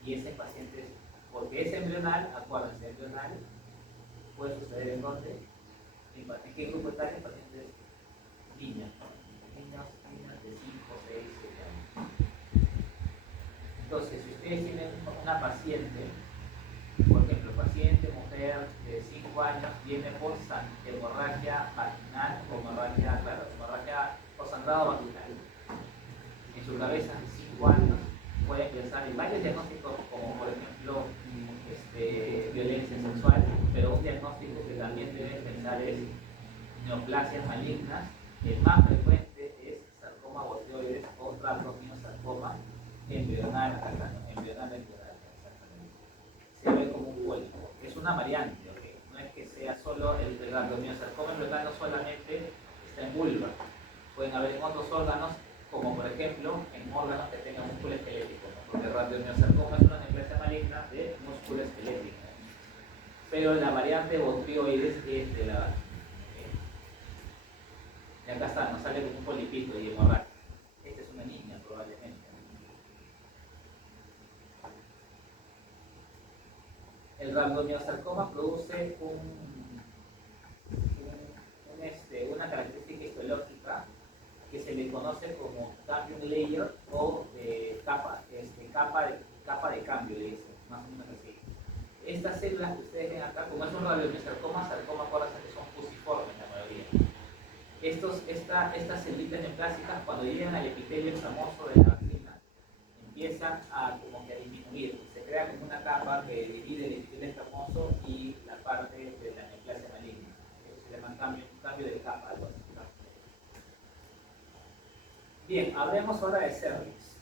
Y ese paciente porque es embrional, acuérdense, embrional puede suceder en dónde, en qué grupo etario, en pacientes niñas, niñas de 5, 6, 7 años. Entonces, si ustedes tienen una paciente, por ejemplo, paciente mujer de 5 años, viene por hemorragia vaginal o hemorragia o sangrado vaginal, en su cabeza de 5 años, puede pensar en varios diagnósticos, como por ejemplo violencia sexual, pero un diagnóstico que también deben pensar es neoplasias malignas. El más frecuente es sarcoma botrioides o rabdomiosarcoma embrional, exactamente. una variante, ¿ok? No es que sea solo el rhabdomyosarcoma en no solamente está en vulva. Pueden haber en otros órganos, como por ejemplo en órganos que tengan músculo esquelético, ¿no? Porque el rhabdomyosarcoma es una neoplasia maligna de músculo esquelético. Pero la variante botrioides es de la... Y acá está, nos sale como un polipito y hemorragia. Esta es una niña probablemente. El rhabdomyosarcoma produce una característica histológica que se le conoce como cambium layer o capa de cambio, le dicen, más o menos así. Estas células que ustedes ven acá, como es un rhabdomyosarcoma, sarcoma, acuérdense que son fusiformes la mayoría. Estas células neoplásicas, cuando llegan al epitelio escamoso de la vagina, empiezan a como que a disminuir. Se crea como una capa que divide el epitelio escamoso y la parte de la neoplasia maligna. Eso se llama cambio de capa, algo así. Bien, hablemos ahora de cervix.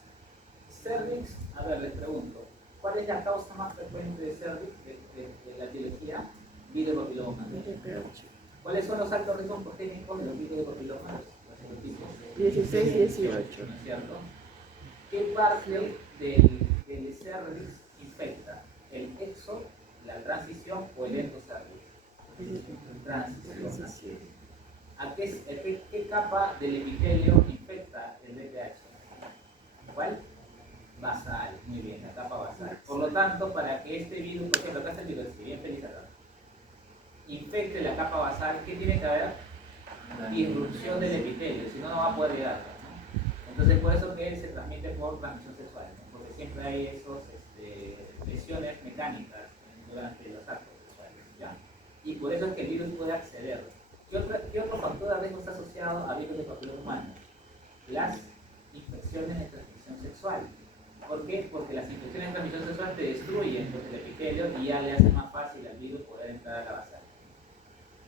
Cervix, a ver, les pregunto, ¿cuál es la causa más frecuente de cervix, de la etiología? Virus-papiloma. ¿Cuáles son los altos riesgos progénicos de los virus de papiloma? Los serotipos. 16, 18. ¿No es cierto? ¿Qué parte del cervix infecta? ¿El exo, la transición o el endocervix? Transición. ¿A qué capa del epitelio infecta el VPH? ¿Cuál? Basal. Muy bien, la capa basal. Por lo tanto, para que este virus, por ejemplo, acá está el virus, si bien feliz acá, infecte la capa basal, ¿qué tiene que haber? Disrupción del epitelio, si no, no va a poder llegar, ¿no? Entonces, por eso que se transmite por transmisión sexual, ¿no? Porque siempre hay esos lesiones mecánicas durante los actos sexuales, ¿ya? Y por eso es que el virus puede acceder. ¿Qué otro factor de riesgo está asociado a virus de papiloma humano? Las infecciones de transmisión sexual. ¿Por qué? Porque las infecciones de transmisión sexual te destruyen el epitelio y ya le hace más fácil al virus poder entrar a la basal.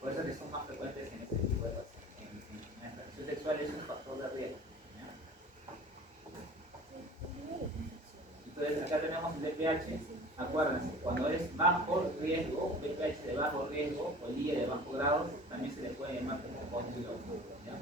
Por eso que son más frecuentes en este tipo de pacientes. En la transmisión sexual es un factor de riesgo, ¿ya? Entonces acá tenemos el VPH. Acuérdense, cuando es bajo riesgo, VPH de bajo riesgo o LIE de bajo grado, también se le puede llamar como condiloma, ¿ya?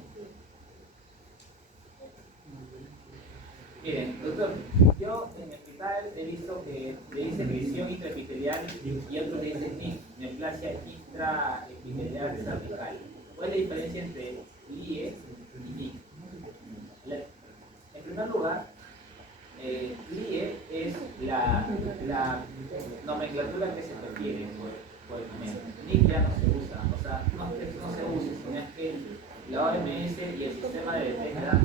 Miren, doctor, yo en el hospital he visto que le dicen lesión intraepitelial y otros le dicen neoplasia intraepitelial cervical. ¿Cuál es la diferencia entre LIE y NIC? En primer lugar, LIE es la nomenclatura que se refiere por el momento. NIC ya no se usa, o sea, no es que no se use, sino es que la OMS y el sistema de defensa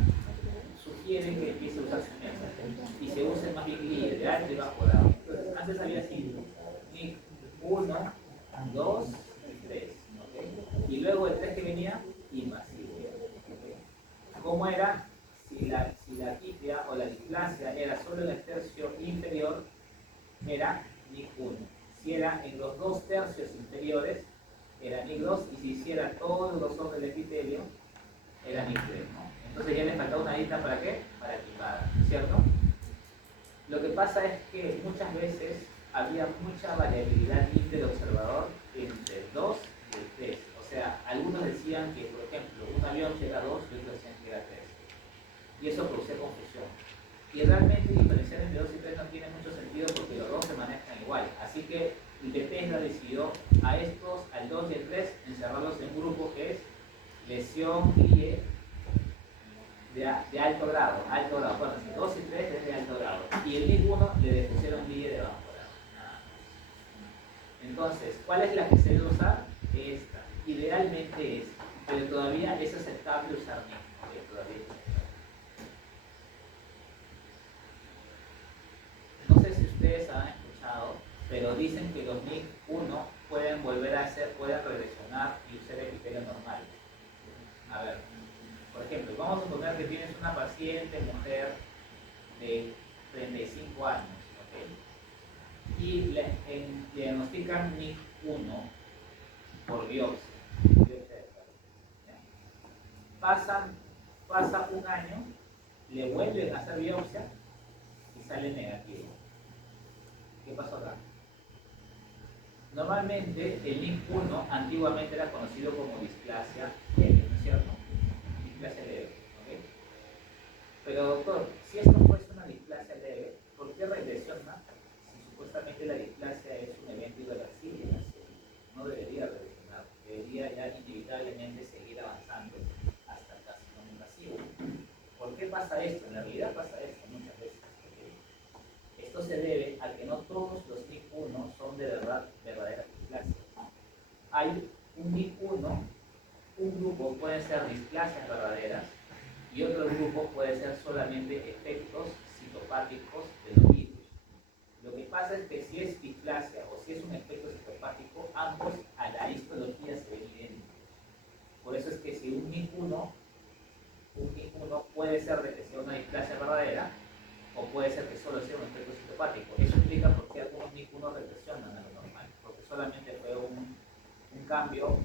sugieren que empiece a usarse menos y se use más bien LIE, de alto y bajo grado. Entonces, antes había sido NIC 1, 2 y 3, ¿okay? Y luego el 3 que venía, invasivo. ¿Okay? ¿Cómo era? Si la tibia o la displasia era solo en el tercio inferior, era NIC 1. Si era en los 2 tercios inferiores, era NIC 2. Y si hiciera todo el grosor del epitelio, era NIC 3, ¿no? Entonces ya le faltaba una lista ¿para qué? Para equipar, ¿cierto? Lo que pasa es que muchas veces había mucha variabilidad interobservador entre 2 y 3. O sea, algunos decían que, por ejemplo, un avión llega a 2 y otros decían que era 3. Y eso producía confusión. Y realmente diferenciar entre 2 y 3 no tiene mucho sentido porque los dos se manejan igual. Así que Bethesda decidió a estos, al 2 y al 3, encerrarlos en un grupo que es lesión LIE de alto grado, bueno, 2 y 3 es de alto grado. Y el NIC 1 le pusieron LIE de bajo grado. Entonces, ¿cuál es la que se debe usar? Esta. Idealmente esta. Pero todavía es aceptable usar NIC. Todavía. No sé si ustedes han escuchado, pero dicen que los NIC 1 pueden volver a ser, pueden regresionar y ser epitelio normal. A ver, por ejemplo, vamos a suponer que tienes una paciente mujer de 35 años, ¿ok? Y le diagnostican NIC 1 por biopsia. Pasa un año, le vuelven a hacer biopsia y sale negativo. ¿Qué pasó acá? Normalmente el NIC1 antiguamente era conocido como displasia leve, ¿no es cierto? Displasia leve, ¿ok? Pero doctor, si esto fuese una displasia leve, ¿por qué regresiona si supuestamente la displasia es un evento irreversible? No debería regresionar, debería ya inevitablemente seguir avanzando hasta el carcinoma invasivo. ¿Por qué pasa esto? En la realidad pasa esto muchas veces. ¿Okay? Esto se debe a que no todos los NIC1 son de verdad verdaderas displasias. Hay un NIC1, un grupo puede ser displasias verdaderas y otro grupo puede ser solamente efectos citopáticos de los virus. Lo que pasa es que si es displasia o si es un efecto citopático, ambos a la histología se ven idénticos. Por eso es que si un NIC1 puede ser de que sea una displasia verdadera o puede ser que solo sea un efecto citopático. Eso explica por qué algunos NIC1 regresionan a lo normal, porque solamente fue un cambio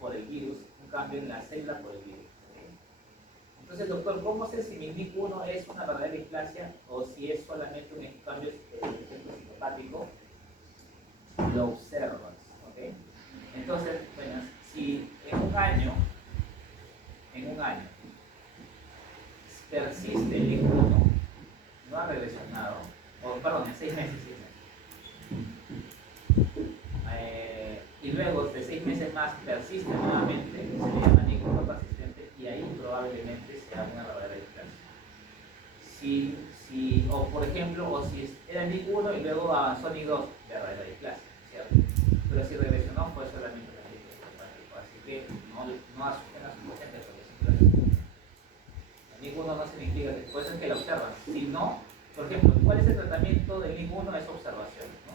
por el virus, un cambio en la célula por el virus. ¿Okay? Entonces, doctor, ¿cómo sé si mi NIC1 es una verdadera displasia o si es solamente un cambio citopático? Lo observas. ¿Okay? Entonces, bueno, si en un año persiste el NIC1, no ha regresionado, o perdón, en 6 meses. Y luego de 6 meses más persiste nuevamente, se le llama NIC1 persistente y ahí probablemente sea una verdadera displasia. O por ejemplo, o si era NIC1 y luego avanzó NIC2, verdadera displasia, ¿cierto? Pero si regresionó fue solamente una displasia, así que no asusten a su paciente porque simplemente NIC1 no significa que por eso es que la observan. Si no, por ejemplo, ¿cuál es el tratamiento del NIC1? Es observación, ¿no?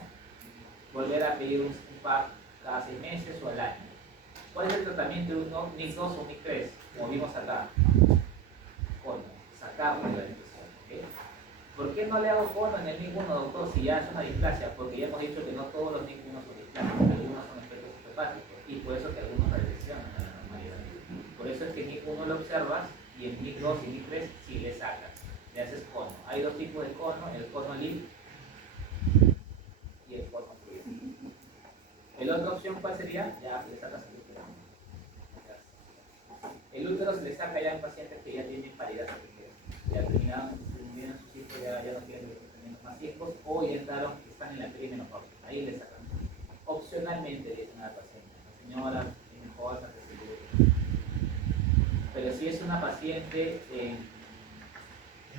Volver a pedir un PAP cada 6 meses o al año. ¿Cuál es el tratamiento de un NIC2 o un NIC3? Como vimos acá, cono, sacarlo de la infección. ¿Okay? ¿Por qué no le hago cono en el NIC1, doctor, si ya es una displasia? Porque ya hemos dicho que no todos los NIC1 son displasias, algunos son efectos citopáticos y por eso que algunos regresionan a la normalidad. Por eso es que en NIC1 lo observas y en NIC2 y NIC3 sí le sacas, le haces cono. Hay dos tipos de cono, el cono LIP y el cono fluido. ¿La otra opción cuál sería? Ya le sacas el útero. El útero se le saca ya en pacientes que ya tienen paridad sexual. Ya terminaron sus hijos, ya no quieren tener más hijos, o ya entraron, están en la perimenopausia. Ahí le sacan. Opcionalmente le dicen a la paciente, señora, tiene cosas que se. Pero si es una paciente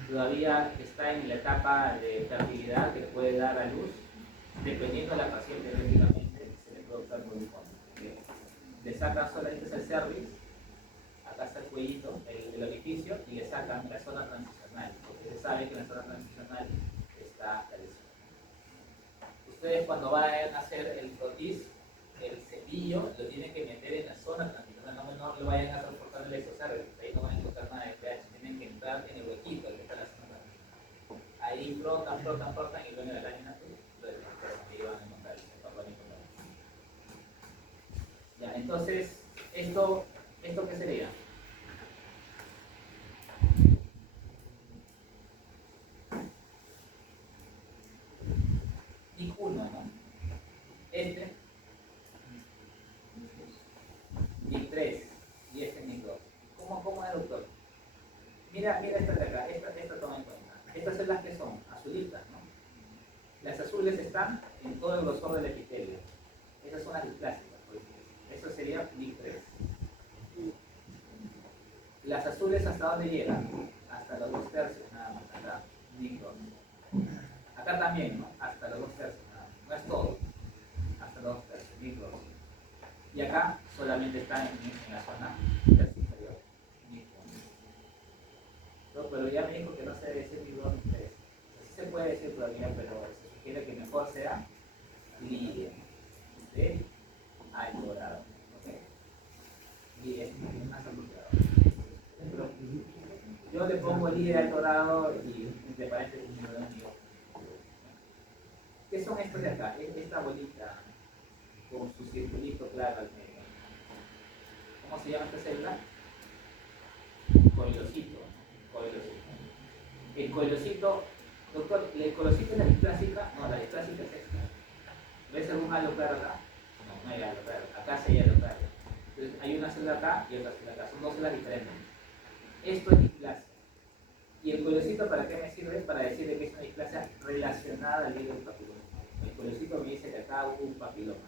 todavía está en la etapa de fertilidad que puede dar a luz, dependiendo de la paciente, lógicamente se le puede optar por un cono. Le sacan solamente el cervix, acá está el cuellito, el orificio, y le sacan la zona transicional, porque se sabe que en la zona transicional está la lesión. Ustedes cuando vayan a hacer el frotis, el cepillo lo tienen que meter en la zona transicional, no lo vayan a transportar en el exocervix, ahí no van a encontrar nada de pH, tienen que entrar en el huequito, que está en la zona transicional. Ahí frotan y luego en la lámina lo desmontan, ahí van a encontrar el papalito. Ya, entonces, ¿esto qué sería? NIC1, ¿no? Este NIC3 y este NIC2. ¿Cómo es, doctor? Mira esta de acá, esta toma en cuenta. Estas son las que son azulitas, ¿no? Las azules están en todo el grosor del epitelio. Esas son las displásicas, por decir. Eso sería NIC3. Las azules, ¿hasta dónde llegan? Hasta los 2/3 nada más, acá, NIC2. Acá también, ¿no? Hasta los 2/3 nada más. No es todo. Hasta los 2/3, NIC2. Y acá solamente está en la zona inferior, NIC1. Pero ya me dijo que no se debe decir NIC2 ni 3. Así se puede decir todavía, pero se sugiere que mejor sea líder de al dorado. ¿Ok? Líder más apropiado. Yo le pongo líder al dorado y entre paréntesis me lo digo. ¿Qué son estos de acá? Esta bolita con su circulito claro al medio. ¿Cómo se llama esta célula? Coilocito. El coilocito, doctor, ¿el coilocito es la displásica? No, la displásica es esta. ¿Ves algún halo claro acá? hielo verde. Acá sí hay hielo verde. Entonces hay una célula acá y otra célula acá. Son dos células diferentes. Esto es displasia. ¿Y el colorcito para qué me sirve? Para decirle que es una displasia relacionada al virus del papiloma. El colorcito me dice que acá hubo un papiloma.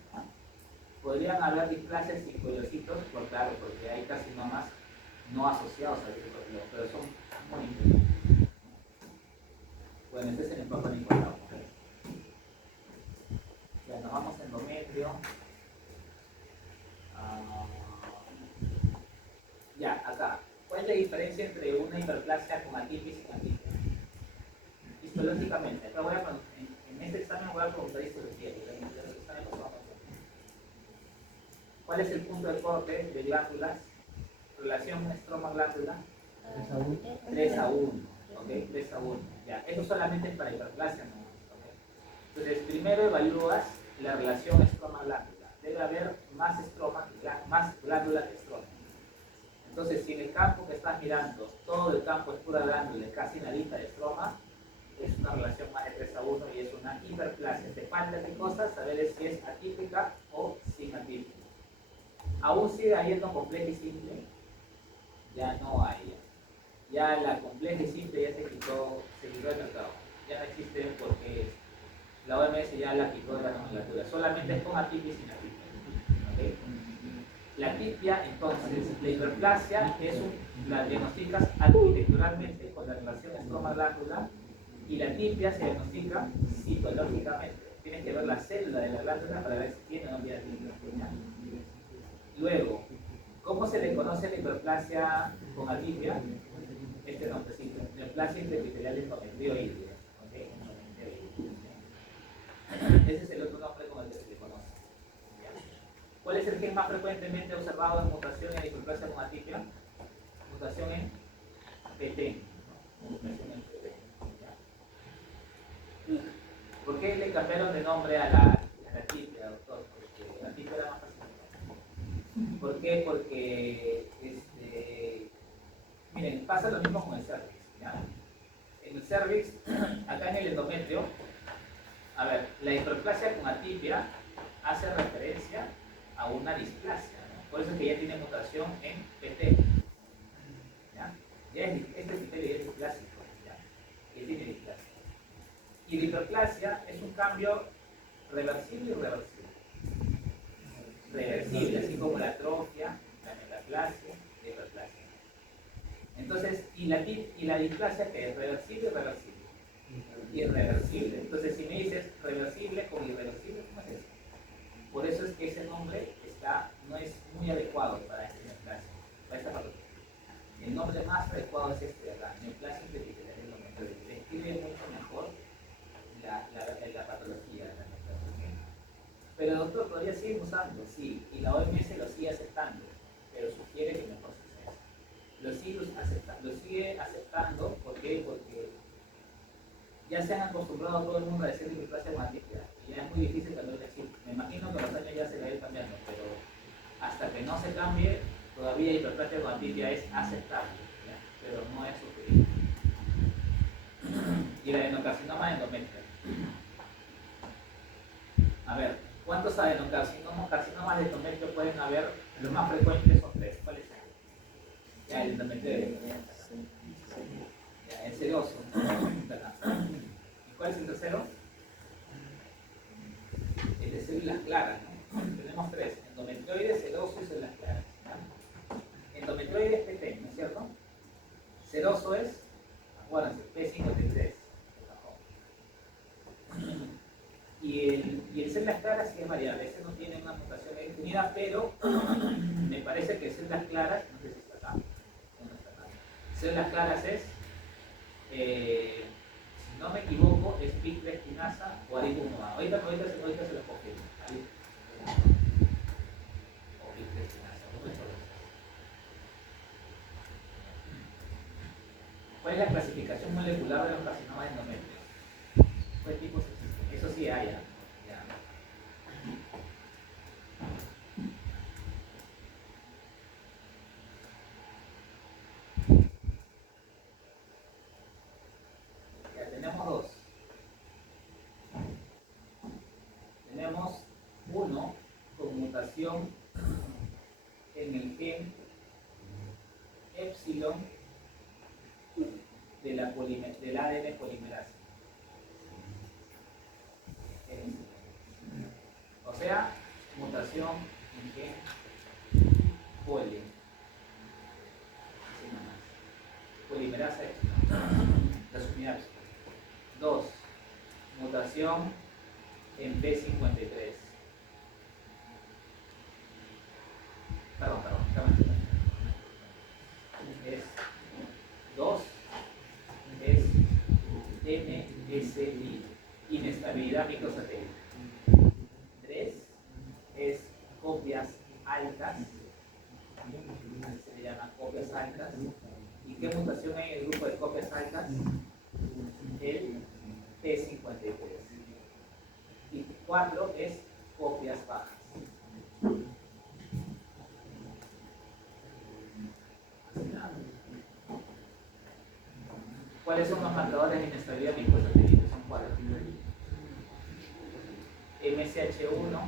Podrían haber displasias sin colorcitos, claro, porque hay carcinomas no asociados al virus del papiloma, pero son muy importantes. Bueno, este es el Papa Nicolau. Ya, nos vamos a endometrio. Ya, acá. ¿Cuál es la diferencia entre una hiperplasia con atipia y sin atipia? Histológicamente, acá en este examen voy a preguntar histología, porque en el examen no vamos a hacer. ¿Cuál es el punto de corte de glándulas? Relación estroma-glándula. 3 a 1. ¿Ok? 3 a 1. Ya, eso solamente es para hiperplasia, ¿no? ¿Okay? Entonces, primero evalúas la relación estroma-glándula. Debe haber más estroma, más glándula que estroma. Entonces, si en el campo que estás mirando, todo el campo es pura glándula, casi nadita de estroma, es una relación más de 3 a 1 y es una hiperplasia. Te falta qué cosa, saber si es atípica o sin atípica. Aún sigue habiendo compleja y simple, ya no hay. Ya la compleja y simple ya se quitó del mercado. Ya no existe porque la OMS ya la quitó de la nomenclatura. Solamente es con atipia y sin atipia. ¿Okay? La atipia, entonces, la hiperplasia la diagnosticas arquitecturalmente con la relación estroma-glándula y la atipia se diagnostica citológicamente. Tienes que ver la célula de la glándula para ver si tiene o no tiene atipia. Luego, ¿cómo se le conoce la hiperplasia con atipia? Este nombrecito, neoplasia intraepitelial endometrioide. ¿Okay? Ese es el otro nombre con el que se le conoce. ¿Cuál es el gen más frecuentemente observado en mutación en hiperplasia con atipia? Mutación en PT. Mutación en PT. ¿Por qué le cambiaron de nombre a la atipia, doctor? Porque la atipia era más fácil. ¿Por qué? Porque, miren, pasa lo mismo con el cervix. ¿Ya? En el cervix, acá en el endometrio, a ver, la hiperplasia con atipia hace referencia a una displasia, ¿no? Por eso es que ya tiene mutación en PT. ¿Ya? Este epitelio ya es displásico, ¿ya? Ya tiene displasia. Y la hiperplasia es un cambio reversible y irreversible. Reversible, así como la atrofia, la metaplasia, la hiperplasia. Entonces, y la displasia que es reversible y reversible. Irreversible. Entonces, si me dices reversible con irreversible, ¿cómo es eso? Por eso es que ese nombre no es muy adecuado para esta neoplasia, para esta patología. El nombre más adecuado es este de acá, neoplasia intraepitelial endometrioide. Describe mucho mejor la patología de la neoplasia. Pero doctor, todavía siguen usando, sí, y la OMS lo sigue aceptando, pero sugiere que mejor se cese. Lo sigue aceptando, ¿por qué? Porque ya se han acostumbrado a todo el mundo a decir hiperplasia con atipia, y ya es muy difícil cambiar de chip. Me imagino que los años ya se va a ir cambiando, pero hasta que no se cambie, todavía hiperplasia con atipia es aceptable, ¿ya? Pero no es sugerido. Y el adenocarcinoma endometrio. A ver, ¿cuántos adenocarcinomas de endometrio pueden haber? Los más frecuentes son 3. ¿Cuáles son? Ya, el endometrio. Ya, el seroso. ¿Y cuál es el tercero? El de células claras, ¿no? Tenemos 3. Endometrioide, seroso y células claras. ¿Ya? Endometrioide es PT, ¿no es cierto? Seroso es, acuérdense, P53. Y el células claras sí es variable, ese no tiene una mutación definida, pero me parece que células claras, no sé si está acá, no está acá. Células claras es, si no me equivoco, es PIK3 quinasa o ARID1A. Ahorita se los confirmo. O PIK3 quinasa, no me acuerdo. ¿Cuál es la clasificación molecular de los carcinomas endometrios? ¿Qué tipos existen? Eso sí hay, ¿eh? Ya tenemos 2. Tenemos uno con mutación en el gen epsilon del ADN polimerasa. O sea, mutación en gen poli. Así nomás. Polimerasa epsilon. Resumida epsilon. 2. Mutación en P53. Perdón, es 2 es NSI, inestabilidad microsatélite. 3 es copias altas, se le llama copias altas. ¿Y qué mutación hay en el grupo de copias altas? El P53. Y 4 es copias bajas. ¿Cuáles son los marcadores de inestabilidad microsatélite? Son 4. MSH1,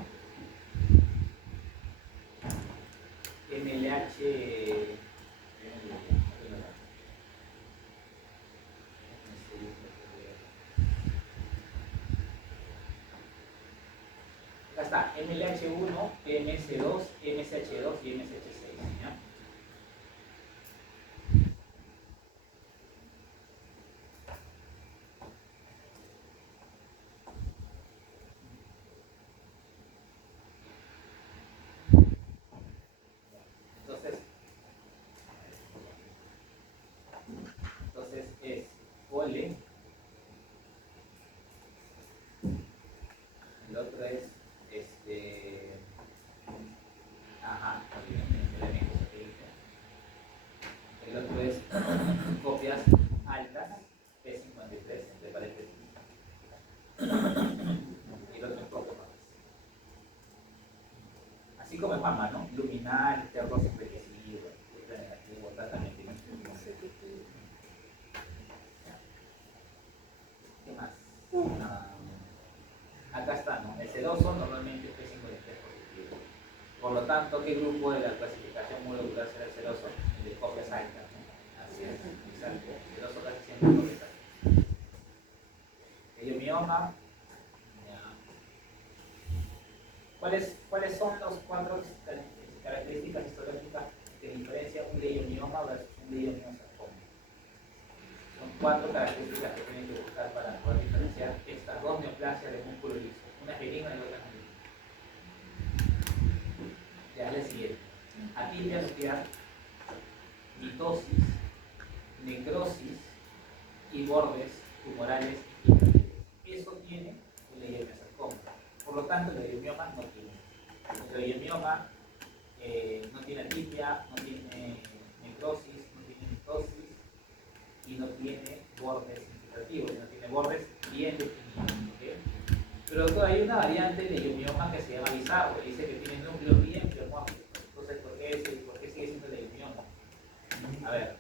MLH, acá está, MLH1, MS2, MSH2 y MSH6, ¿ya? Entonces es pole, el otro es el otro es copias altas, P53, entre paréntesis, y el otro es copias bajas. Así como en mama, ¿no? Luminal, terros envejecido, ultra negativo, tratamiento. ¿Qué más? Acá está, ¿no? El sedoso normalmente es P53 positivo. Por lo tanto, ¿qué grupo de la clasificación molecular será el sedoso? El de copias altas, ¿no? Así es, exacto. El sedoso casi siempre es copias altas. Leiomioma. ¿Cuáles son los 4 características histológicas que diferencian un leiomioma versus un leiomyosarcoma? Son 4 características que tienen que buscar para poder diferenciar estas 2 neoplasias de músculo liso. Una es benigna y la otra es maligna. Ya es la siguiente. Atipia nuclear, mitosis, necrosis y bordes tumorales y cicatrices. Eso tiene un leiomyosarcoma. Por lo tanto, el leiomioma no tiene. El leiomioma no tiene atipia, no tiene necrosis, no tiene mitosis y no tiene bordes infiltrativos, no tiene bordes bien definidos. ¿Okay? Pero hay una variante de leiomioma que se llama bizarro, y dice que tiene núcleos bien pleomórficos. Entonces, ¿por qué sigue siendo leiomioma? A ver,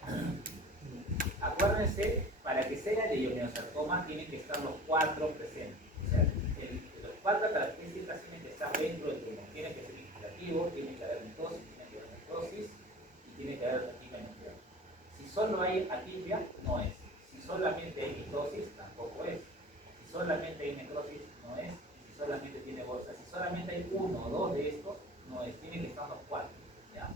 acuérdense, para que sea leiomyosarcoma tienen que estar los 4 presentes. O sea, las 4 características tienen que estar dentro del tumor. Tiene que ser infiltrativo, tiene que haber mitosis, tiene que haber necrosis y tiene que haber atipia nuclear. Si solo hay atipia, no es. Si solamente hay mitosis, tampoco es. Si solamente hay necrosis, no es. Si solamente tiene bolsa, si solamente hay 1 o 2 de estos, no es. Tienen que estar los 4. ¿Ya?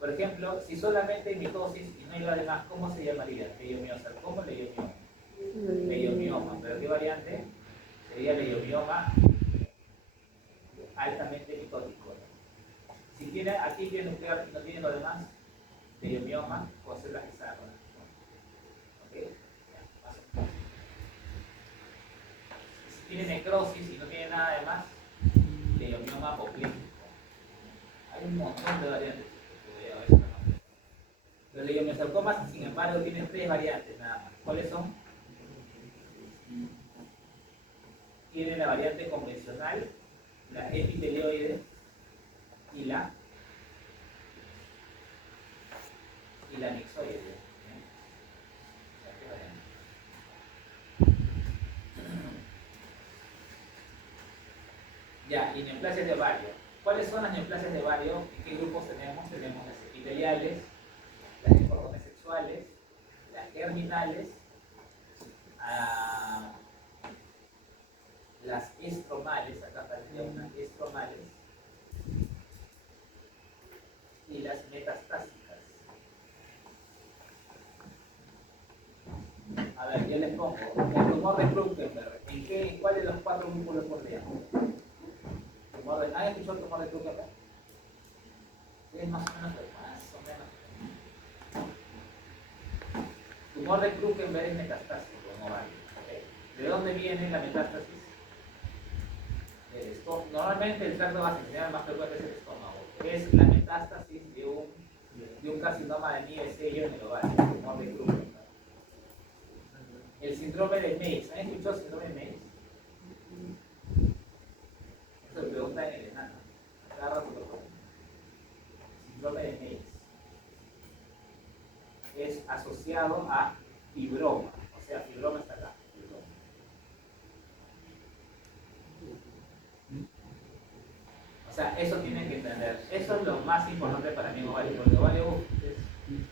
Por ejemplo, si solamente hay mitosis y no hay lo demás, ¿cómo se llamaría? Leiomyosarcoma o leiomioma. Leiomioma, pero ¿qué variante? Sería leiomioma altamente mitótico, ¿no? Si tiene atipia nuclear y no tiene lo demás, leiomioma con células hexágonas. ¿Ok? Ya, paso. Si tiene necrosis y no tiene nada de más, leiomioma apopléjico. Hay un montón de variantes. Los leiomyosarcomas, sin embargo, tienen 3 variantes nada más. ¿Cuáles son? Tiene la variante convencional, la epitelioide y la mixoide. Ya, y neoplasia de ovario. ¿Cuáles son las neoplasias de ovario? ¿Qué grupos tenemos? Tenemos las epiteliales, las de cordones sexuales, las germinales, las estromales, acá faltaría unas estromales, y las metastásicas. A ver, yo les pongo el tumor de Kruppenberg. ¿En cuál de los 4 grupos lo pondríamos? ¿Han escuchado el tumor de Kruppenberg? Es más o menos. Tumor de Kruppenberg es metastásico en ovario. ¿Okay? ¿De dónde viene la metástasis? Del estómago. Normalmente el tracto gastrointestinal más frecuente es el estómago. Es la metástasis de un carcinoma de nieve sello en el ovario, el tumor de Kruppenberg. El síndrome de Meigs. ¿Han escuchado el síndrome de Meigs? Eso se pregunta en el enano. Agarra su propio. Síndrome de Meigs es asociado a fibroma. O sea, fibroma está acá. Fibroma. O sea, eso tienen que entender. Eso es lo más importante para mí en ovario. Porque ovario es un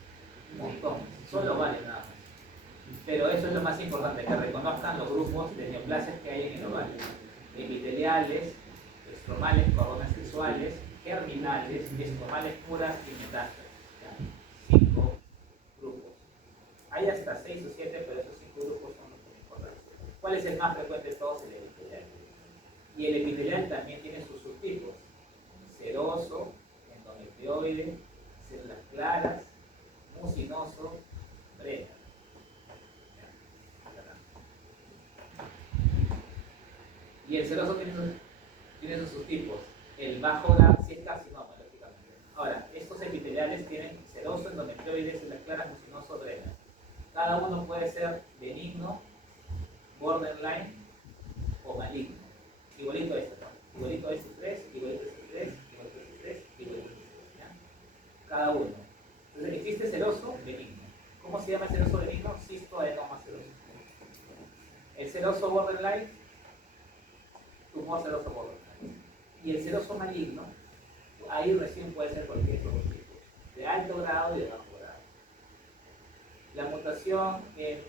montón. Solo ovario nada más. Pero eso es lo más importante, que reconozcan los grupos de neoplasias que hay en el ovario. Epiteliales, estromales, cordones sexuales, germinales, estromales puras y metástasis. 5 grupos. Hay hasta 6 o 7, pero esos 5 grupos son los más importantes. ¿Cuál es el más frecuente de todos? El epitelial. Y el epitelial también tiene sus subtipos: seroso, endometrioide, células claras, mucinoso, brena. Y el seroso tiene sus subtipos. El bajo grado sí es carcinoma, lógicamente. Ahora, estos epiteliales tienen seroso, endometrioide, células claras, mucinoso, drena. Cada uno puede ser benigno, borderline o maligno. Igualito a este, ¿no? Igualito a este 3, igualito a este 3, igualito a este 3, igualito a este 3. ¿Ya? Cada uno. Entonces, existe seroso benigno. ¿Cómo se llama el seroso benigno? Cistoadenoma seroso. El seroso borderline, tumor seroso borderline. Y el seroso maligno, ahí recién puede ser cualquier otro tipo, de alto grado y de bajo grado. La mutación en,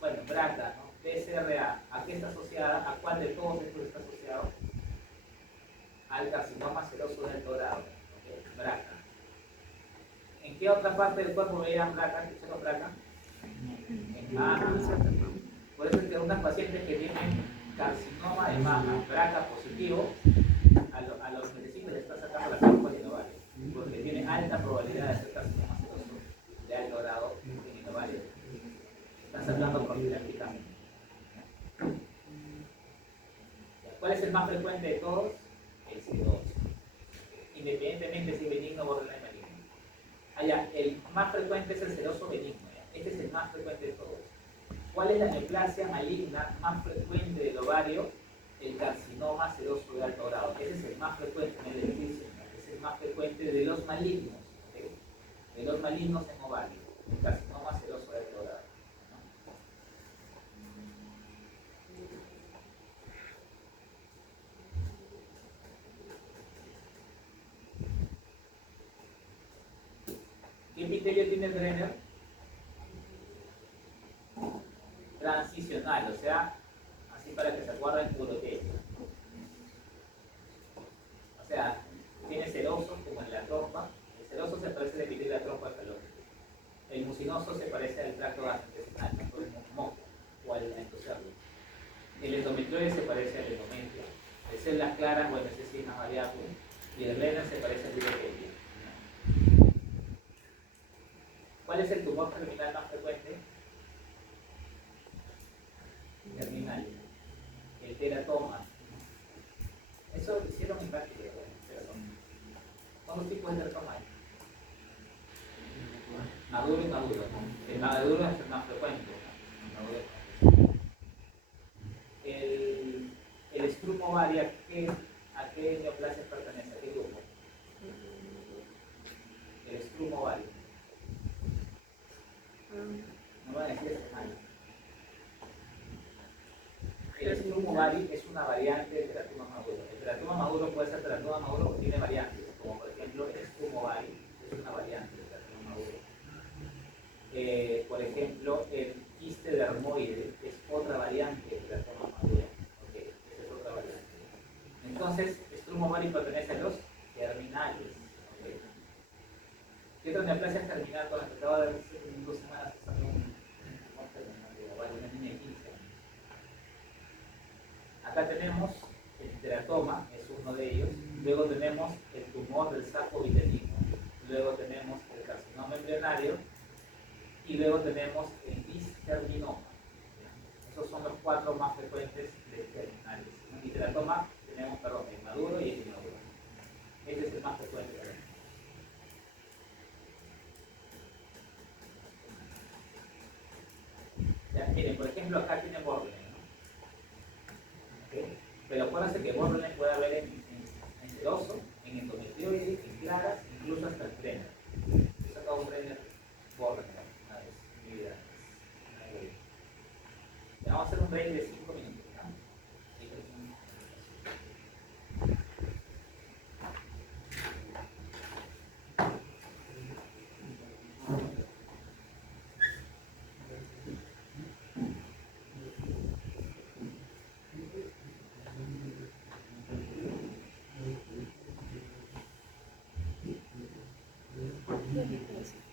BRCA, ¿no? BCRA, ¿a qué está asociada? ¿A cuál de todos estos está asociado? Al carcinoma seroso de alto grado, ¿okay? BRCA. ¿En qué otra parte del cuerpo veían BRCA? ¿Escucharon BRCA? En mama. Por eso es que unas pacientes que tienen carcinoma de mama, BRCA positivo, a los necesitos les está sacando la sangre en el ovario, porque tiene alta probabilidad de hacer carcinoma seroso de alto grado en el ovario. Están sacando profilácticamente. ¿Cuál es el más frecuente de todos? El C2. Independientemente si es benigno o borderline maligno. Allá, el más frecuente es el seroso benigno. Este es el más frecuente de todos. ¿Cuál es la neoplasia maligna más frecuente del ovario? El carcinoma seroso de alto grado. Ese es el más frecuente en el edificio. Es el más frecuente de los malignos. ¿Okay? De los malignos en ovario. El carcinoma seroso de alto grado. ¿Qué epitelio tiene el Brenner? Transicional, o sea, así para que se acuerden, urotelio. O sea, tiene seroso como en la trompa. El seroso se parece al epitelio de la trompa de falopio. El mucinoso se parece al tracto gastrointestinal, tanto el moco o al endocerdo. El endometrioide se parece al endometrio. El células claras, bueno, ese sí es más variable. Y el Brenner se parece al urotelio. ¿Cuál es el tumor germinal más frecuente? Germinal. El teratoma. Eso lo hicieron en práctica. ¿Cuántos tipos de teratoma hay? Maduro y maduro. El maduro es el más frecuente. El estrumo ovario, ¿a qué neoplasia pertenece? ¿A qué grupo? El estrumo ovario. No van a decir ese mal. El estrumo ovario es una variante del teratoma maduro. El teratoma teratoma maduro puede ser teratoma maduro que tiene variantes, como por ejemplo el espumovari, es una variante del teratoma maduro. Por ejemplo, el quiste dermoide es otra variante del teratoma maduro. Okay, esa es otra variante. Entonces, Strummovari pertenece a los germinales. Okay. ¿Qué otra neoplasia germinal con la que acabo de ver en 2 semanas? Una niña de 15 años. Acá tenemos el teratoma, es uno de ellos. Luego tenemos el tumor del saco vitelino. Luego tenemos el carcinoma embrionario. Y luego tenemos el disgerminoma. Esos son los 4 más frecuentes de germinales. En teratoma tenemos, perdón, el maduro y el inmaduro. Este es el más frecuente también. Ya, miren, por ejemplo, acá tiene Borderline, ¿no? ¿Okay? Pero acuérdense que Borderline puede haber en seroso, en endometrioide, en claras, incluso hasta el Brenner. Yo he sacado un Brenner Borderline una vez en mi vida. Ya, vamos a hacer un break de 5 minutos, ¿no? ¿Qué dices?